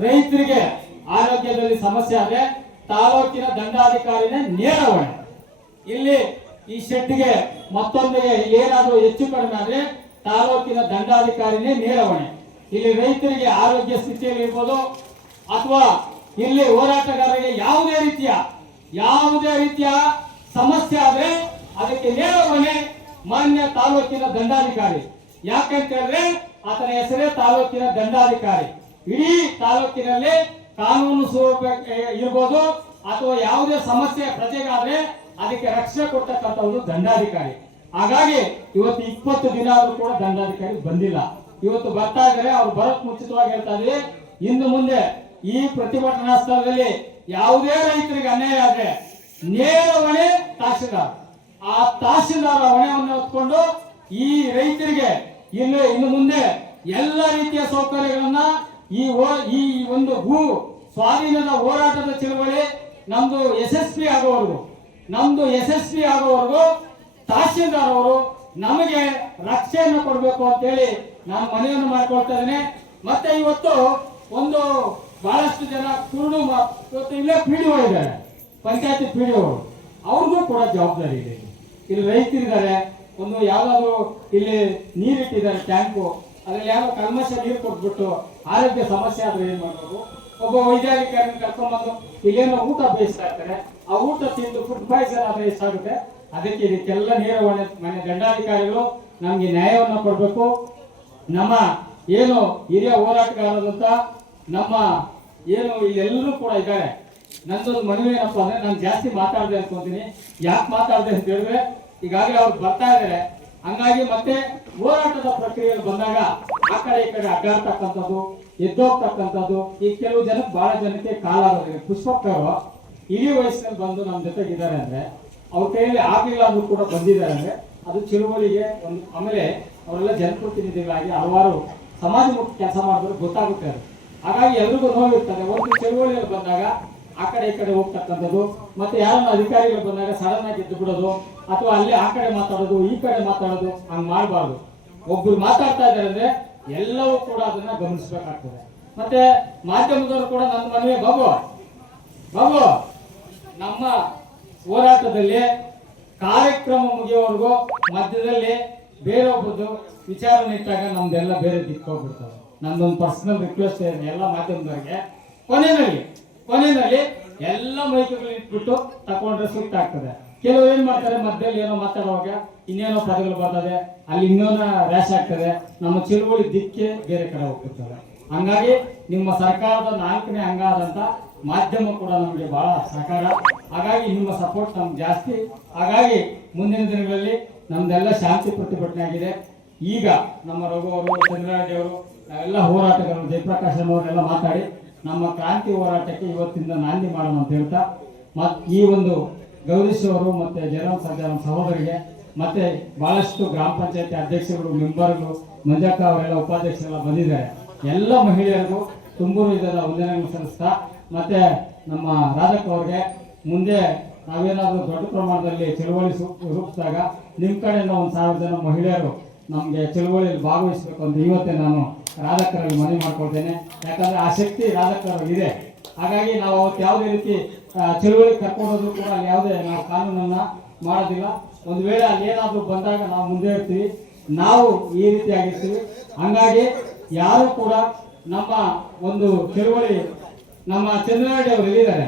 A: ರೈತರಿಗೆ ಆರೋಗ್ಯದಲ್ಲಿ ಸಮಸ್ಯೆ ಆದರೆ ತಾಲೂಕಿನ ದಂಡಾಧಿಕಾರಿನೇ ನೇರ ಹೊಣೆ. ಇಲ್ಲಿ ಈ ಶೆಡ್ಗೆ ಮತ್ತೊಂದಿಗೆ ಏನಾದ್ರೂ ಹೆಚ್ಚು ಕಡಿಮೆ ಆದರೆ ತಾಲೂಕಿನ ದಂಡಾಧಿಕಾರಿನೇ ನೇರ ಹೊಣೆ. ಇಲ್ಲಿ ರೈತರಿಗೆ ಆರೋಗ್ಯ ಸ್ಥಿತಿಯಲ್ಲಿ ಇರ್ಬೋದು, ಅಥವಾ ಇಲ್ಲಿ ಹೋರಾಟಗಾರರಿಗೆ ಯಾವುದೇ ರೀತಿಯ ಯಾವುದೇ ರೀತಿಯ ಸಮಸ್ಯೆ ಆದ್ರೆ ಅದಕ್ಕೆ ನೇರ ಮಾನ್ಯ ತಾಲೂಕಿನ ದಂಡಾಧಿಕಾರಿ. ಯಾಕಂತ ಹೇಳಿದ್ರೆ ಆತನ ಹೆಸರೇ ತಾಲೂಕಿನ ದಂಡಾಧಿಕಾರಿ. ಇಡೀ ತಾಲೂಕಿನಲ್ಲಿ ಕಾನೂನು ಇರ್ಬೋದು, ಅಥವಾ ಯಾವುದೇ ಸಮಸ್ಯೆ ಪ್ರಜೆಗಾದ್ರೆ ಅದಕ್ಕೆ ರಕ್ಷಣೆ ಕೊಡ್ತಕ್ಕಂಥದ್ದು ದಂಡಾಧಿಕಾರಿ. ಹಾಗಾಗಿ ಇವತ್ತು ಇಪ್ಪತ್ತು ದಿನ ಕೂಡ ದಂಡಾಧಿಕಾರಿ ಬಂದಿಲ್ಲ. ಇವತ್ತು ಬರ್ತಾ ಅವ್ರು ಬರೋಕ್ ಮುಂಚಿತವಾಗಿ ಹೇಳ್ತಾ ಇನ್ನು ಮುಂದೆ ಈ ಪ್ರತಿಭಟನಾ ಸ್ಥಳದಲ್ಲಿ ಯಾವುದೇ ರೈತರಿಗೆ ಅನ್ಯಾಯ ಆದ್ರೆ ನೇರ ಹೊಣೆ ತಹಶೀಲ್ದಾರ್. ಆ ತಹಶೀಲ್ದಾರ್ ಹೊಣೆಯನ್ನು ಹೊತ್ಕೊಂಡು ಈ ರೈತರಿಗೆ ಇಲ್ಲಿ, ಇನ್ನು ಮುಂದೆ ಎಲ್ಲ ರೀತಿಯ ಸೌಕರ್ಯಗಳನ್ನ ಈ ಈ ಒಂದು ಭೂ ಸ್ವಾಧೀನದ ಹೋರಾಟದ ಚಳವಳಿ ನಮ್ದು ಯಶಸ್ವಿ ಆಗೋವರೆಗೂ, ನಮ್ದು ಯಶಸ್ವಿ ಆಗೋವರೆಗೂ ತಹಶೀಲ್ದಾರ್ ಅವರು ನಮಗೆ ರಕ್ಷೆಯನ್ನು ಕೊಡಬೇಕು ಅಂತೇಳಿ ನಾನು ಮನೆಯನ್ನು ಮಾಡ್ಕೊಳ್ತಾ ಇದ್ದೇನೆ. ಮತ್ತೆ ಇವತ್ತು ಒಂದು ಬಹಳಷ್ಟು ಜನ ಕುರುಡು ಇಲ್ಲೇ ಪಿ ಡಿ ಇದ್ದಾರೆ. ಪಂಚಾಯತಿ ಪಿ ಡಿ ಅವ್ರಿಗೂ ಕೂಡ ಜವಾಬ್ದಾರಿ ಇದೆ. ಇಲ್ಲಿ ರೈತರಿದ್ದಾರೆ. ಒಂದು ಯಾವ್ದಾದ್ರು ಇಲ್ಲಿ ನೀರಿಟ್ಟಿದ್ದಾರೆ ಟ್ಯಾಂಕು, ಅದ್ರಲ್ಲಿ ಯಾವ ಕಲ್ಮಶ ನೀರು ಕೊಟ್ಬಿಟ್ಟು ಆರೋಗ್ಯ ಸಮಸ್ಯೆ ಆದ್ರೆ ಏನ್ ಮಾಡೋದು? ಒಬ್ಬ ವೈದ್ಯಾಧಿಕಾರಿ ಕರ್ಕೊಂಡ್ಬಂದು ಇಲ್ಲೇನೋ ಊಟ ಬೇಯಿಸ್ತಾ ಇರ್ತಾರೆ. ಆ ಊಟ ತಿಂದು ಫುಡ್ ಪಾಯ್ಸನ್ ಆದ್ರೆ ಎಷ್ಟಾಗುತ್ತೆ ಅದಕ್ಕೆ ಇದಕ್ಕೆಲ್ಲ ನೇರ ಮನೆ ದಂಡಾಧಿಕಾರಿಗಳು ನಮಗೆ ನ್ಯಾಯವನ್ನು ಕೊಡಬೇಕು. ನಮ್ಮ ಏನು ಹಿರಿಯ ಹೋರಾಟಗಾರರಂತ ನಮ್ಮ ಏನು ಎಲ್ಲರೂ ಕೂಡ ಇದ್ದಾರೆ. ನಂದೊಂದು ಮನವಿ ಏನಪ್ಪ ಅಂದ್ರೆ ನಾನು ಜಾಸ್ತಿ ಮಾತಾಡ್ದೆ ಅನ್ಕೊಂತೀನಿ ಯಾಕೆ ಮಾತಾಡ್ದೆ ಅಂತ ಹೇಳಿದ್ರೆ, ಈಗಾಗಲೇ ಅವ್ರು ಬರ್ತಾ ಇದ್ದಾರೆ. ಹಂಗಾಗಿ ಮತ್ತೆ ಹೋರಾಟದ ಪ್ರಕ್ರಿಯೆಯಲ್ಲಿ ಬಂದಾಗ ಆ ಕಡೆ ಈ ಕಡೆ ಅಡ್ಡಾಡ್ತಕ್ಕಂಥದ್ದು, ಎದ್ದೋಗ್ತಕ್ಕಂಥದ್ದು, ಈ ಕೆಲವು ಜನಕ್ಕೆ ಬಹಳ ಜನಕ್ಕೆ ಕಾಲಾಗೋದಿಲ್ಲ ಪುಷ್ಪಕ್ಕರು ಇಡೀ ವಯಸ್ಸಿನಲ್ಲಿ ಬಂದು ನಮ್ಮ ಜೊತೆಗಿದ್ದಾರೆ ಅಂದ್ರೆ ಅವ್ರ ಕೈಯಲ್ಲಿ ಆಗಲಿಲ್ಲ ಅಂದ್ರೂ ಕೂಡ ಬಂದಿದ್ದಾರೆ ಅಂದ್ರೆ ಅದು ಚಿರುವಳಿಗೆ ಒಂದು, ಆಮೇಲೆ ಅವರೆಲ್ಲ ಜನಪ್ರತಿನಿಧಿಗಳಾಗಿ ಹಲವಾರು ಸಮಾಜ ಕೆಲಸ ಮಾಡಿದ್ರೆ ಗೊತ್ತಾಗುತ್ತೆ ಅದು. ಹಾಗಾಗಿ ಎಲ್ರಿಗೂ ನೋವಿರ್ತಾರೆ ಒಂದು ಚಳುವಳಿಯಲ್ಲಿ ಬಂದಾಗ ಆ ಕಡೆ ಈ ಕಡೆ ಹೋಗ್ತಕ್ಕಂಥದ್ದು, ಮತ್ತೆ ಯಾರನ್ನ ಅಧಿಕಾರಿಗಳು ಬಂದಾಗ ಸಡನ್ ಆಗಿ ಎದ್ದು ಬಿಡೋದು, ಅಥವಾ ಅಲ್ಲಿ ಆ ಕಡೆ ಮಾತಾಡೋದು, ಈ ಕಡೆ ಮಾತಾಡೋದು, ಹಂಗ್ ಮಾಡಬಾರ್ದು. ಒಬ್ಬರು ಮಾತಾಡ್ತಾ ಇದ್ದಾರೆ ಅಂದ್ರೆ ಎಲ್ಲವೂ ಕೂಡ ಅದನ್ನ ಗಮನಿಸಬೇಕಾಗ್ತದೆ. ಮತ್ತೆ ಮಾಧ್ಯಮದವರು ಕೂಡ, ನನ್ನ ಮನವಿ ಬಾಬು ಬಾಬು ನಮ್ಮ ಹೋರಾಟದಲ್ಲಿ ಕಾರ್ಯಕ್ರಮ ಮುಗಿಯೋವರೆಗೂ ಮಧ್ಯದಲ್ಲಿ ಬೇರೊಬ್ಬರದು ವಿಚಾರ ಇಟ್ಟಾಗ ನಮ್ದೆಲ್ಲ ಬೇರೆ ದಿಕ್ಕೋಗ್ಬಿಡ್ತದೆ ನಂದೊಂದು ಪರ್ಸನಲ್ ರಿಕ್ವೆಸ್ಟ್ ಇದೆ, ಎಲ್ಲ ಮಾಧ್ಯಮದವರಿಗೆ. ಕೊನೆಯಲ್ಲಿ ಕೊನೆಯಲ್ಲಿ ಎಲ್ಲ ಮೈಕುಗಳು ಇಟ್ಬಿಟ್ಟು ತಕೊಂಡ್ರೆ ಸೂಕ್ತ ಆಗ್ತದೆ. ಕೆಲವರು ಏನ್ ಮಾಡ್ತಾರೆ, ಮಧ್ಯದಲ್ಲಿ ಏನೋ ಮಾತಾಡುವಾಗ ಇನ್ನೇನೋ ಪದಗಳು ಬರ್ತದೆ, ಅಲ್ಲಿ ಇನ್ನೊಂದು ರ್ಯಾಶ್ ಆಗ್ತದೆ, ನಮ್ಮ ಚಳುವಳಿ ದಿಕ್ಕೆ ಬೇರೆ ಕಡೆ ಹೋಗ್ತಿರ್ತದೆ ಹಂಗಾಗಿ ನಿಮ್ಮ ಸರ್ಕಾರದ ನಾಲ್ಕನೇ ಅಂಗ ಆದಂತ ಮಾಧ್ಯಮ ಕೂಡ ನಮಗೆ ಬಹಳ ಸಹಕಾರ. ಹಾಗಾಗಿ ನಿಮ್ಮ ಸಪೋರ್ಟ್ ನಮ್ಗೆ ಜಾಸ್ತಿ. ಹಾಗಾಗಿ ಮುಂದಿನ ದಿನಗಳಲ್ಲಿ ನಮ್ದೆಲ್ಲ ಶಾಂತಿ ಪ್ರತಿಭಟನೆ ಆಗಿದೆ. ಈಗ ನಮ್ಮ ರಘು ಅವರು, ಚಂದ್ರರಾಜ್ ಅವರು, ನಾವೆಲ್ಲ ಹೋರಾಟಗಾರರು, ಜಯಪ್ರಕಾಶ್ ಅವರೆಲ್ಲ ಮಾತಾಡಿ ನಮ್ಮ ಕ್ರಾಂತಿ ಹೋರಾಟಕ್ಕೆ ಇವತ್ತಿಂದ ನಾಂದಿ ಮಾಡೋಣ ಅಂತ ಹೇಳ್ತಾ ಮತ್ತು ಈ ಒಂದು ಗೌರೀಶ್ ಅವರು ಮತ್ತೆ ಜಯರಾಮ್ ಸರ್ಜಾ ನಮ್ಮ ಸಹೋದರಿಗೆ, ಮತ್ತೆ ಬಹಳಷ್ಟು ಗ್ರಾಮ ಪಂಚಾಯತಿ ಅಧ್ಯಕ್ಷರು ಮೆಂಬರ್ಗಳು ಮಂಜಕ್ಕ ಅವರೆಲ್ಲ ಉಪಾಧ್ಯಕ್ಷರೆಲ್ಲ ಬಂದಿದ್ದಾರೆ. ಎಲ್ಲ ಮಹಿಳೆಯರಿಗೂ ತುಂಬೂರು ಇದರ ವಂದನೆಯನ್ನು ಸಲ್ಲಿಸ್ತಾ ಮತ್ತೆ ನಮ್ಮ ರಾಜಕ್ಕ ಅವ್ರಿಗೆ ಮುಂದೆ ನಾವೇನಾದರೂ ದೊಡ್ಡ ಪ್ರಮಾಣದಲ್ಲಿ ಚಳುವಳಿ ರೂಪಿಸಿದಾಗ ನಿಮ್ಮ ಕಡೆಯಿಂದ ಒಂದು ಸಾವಿರ ಜನ ಮಹಿಳೆಯರು ನಮಗೆ ಚಳುವಳಿಯಲ್ಲಿ ಭಾಗವಹಿಸಬೇಕು ಅಂತ ಇವತ್ತೇ ನಾನು ರಾಧಕರಲ್ಲಿ ಮನವಿ ಮಾಡ್ಕೊಳ್ತೇನೆ. ಯಾಕಂದರೆ ಆ ಶಕ್ತಿ ರಾಧಕರಲ್ಲಿ ಇದೆ. ಹಾಗಾಗಿ ನಾವು ಅವತ್ತು ಯಾವುದೇ ರೀತಿ ಚಳುವಳಿ ಕರ್ಕೊಂಡೋದ್ರು ಕೂಡ ಅಲ್ಲಿ ಯಾವುದೇ ನಾವು ಕಾನೂನನ್ನು ಮಾಡೋದಿಲ್ಲ. ಒಂದು ವೇಳೆ ಅಲ್ಲಿ ಏನಾದರೂ ಬಂದಾಗ ನಾವು ಮುಂದೆ ಇರ್ತೀವಿ. ನಾವು ಈ ರೀತಿಯಾಗಿರ್ತೀವಿ ಹಂಗಾಗಿ ಯಾರು ಕೂಡ ನಮ್ಮ ಒಂದು ಚಳುವಳಿ ನಮ್ಮ ಚಂದ್ರನಾಡಿ ಅವರು ಇಲ್ಲಿದ್ದಾರೆ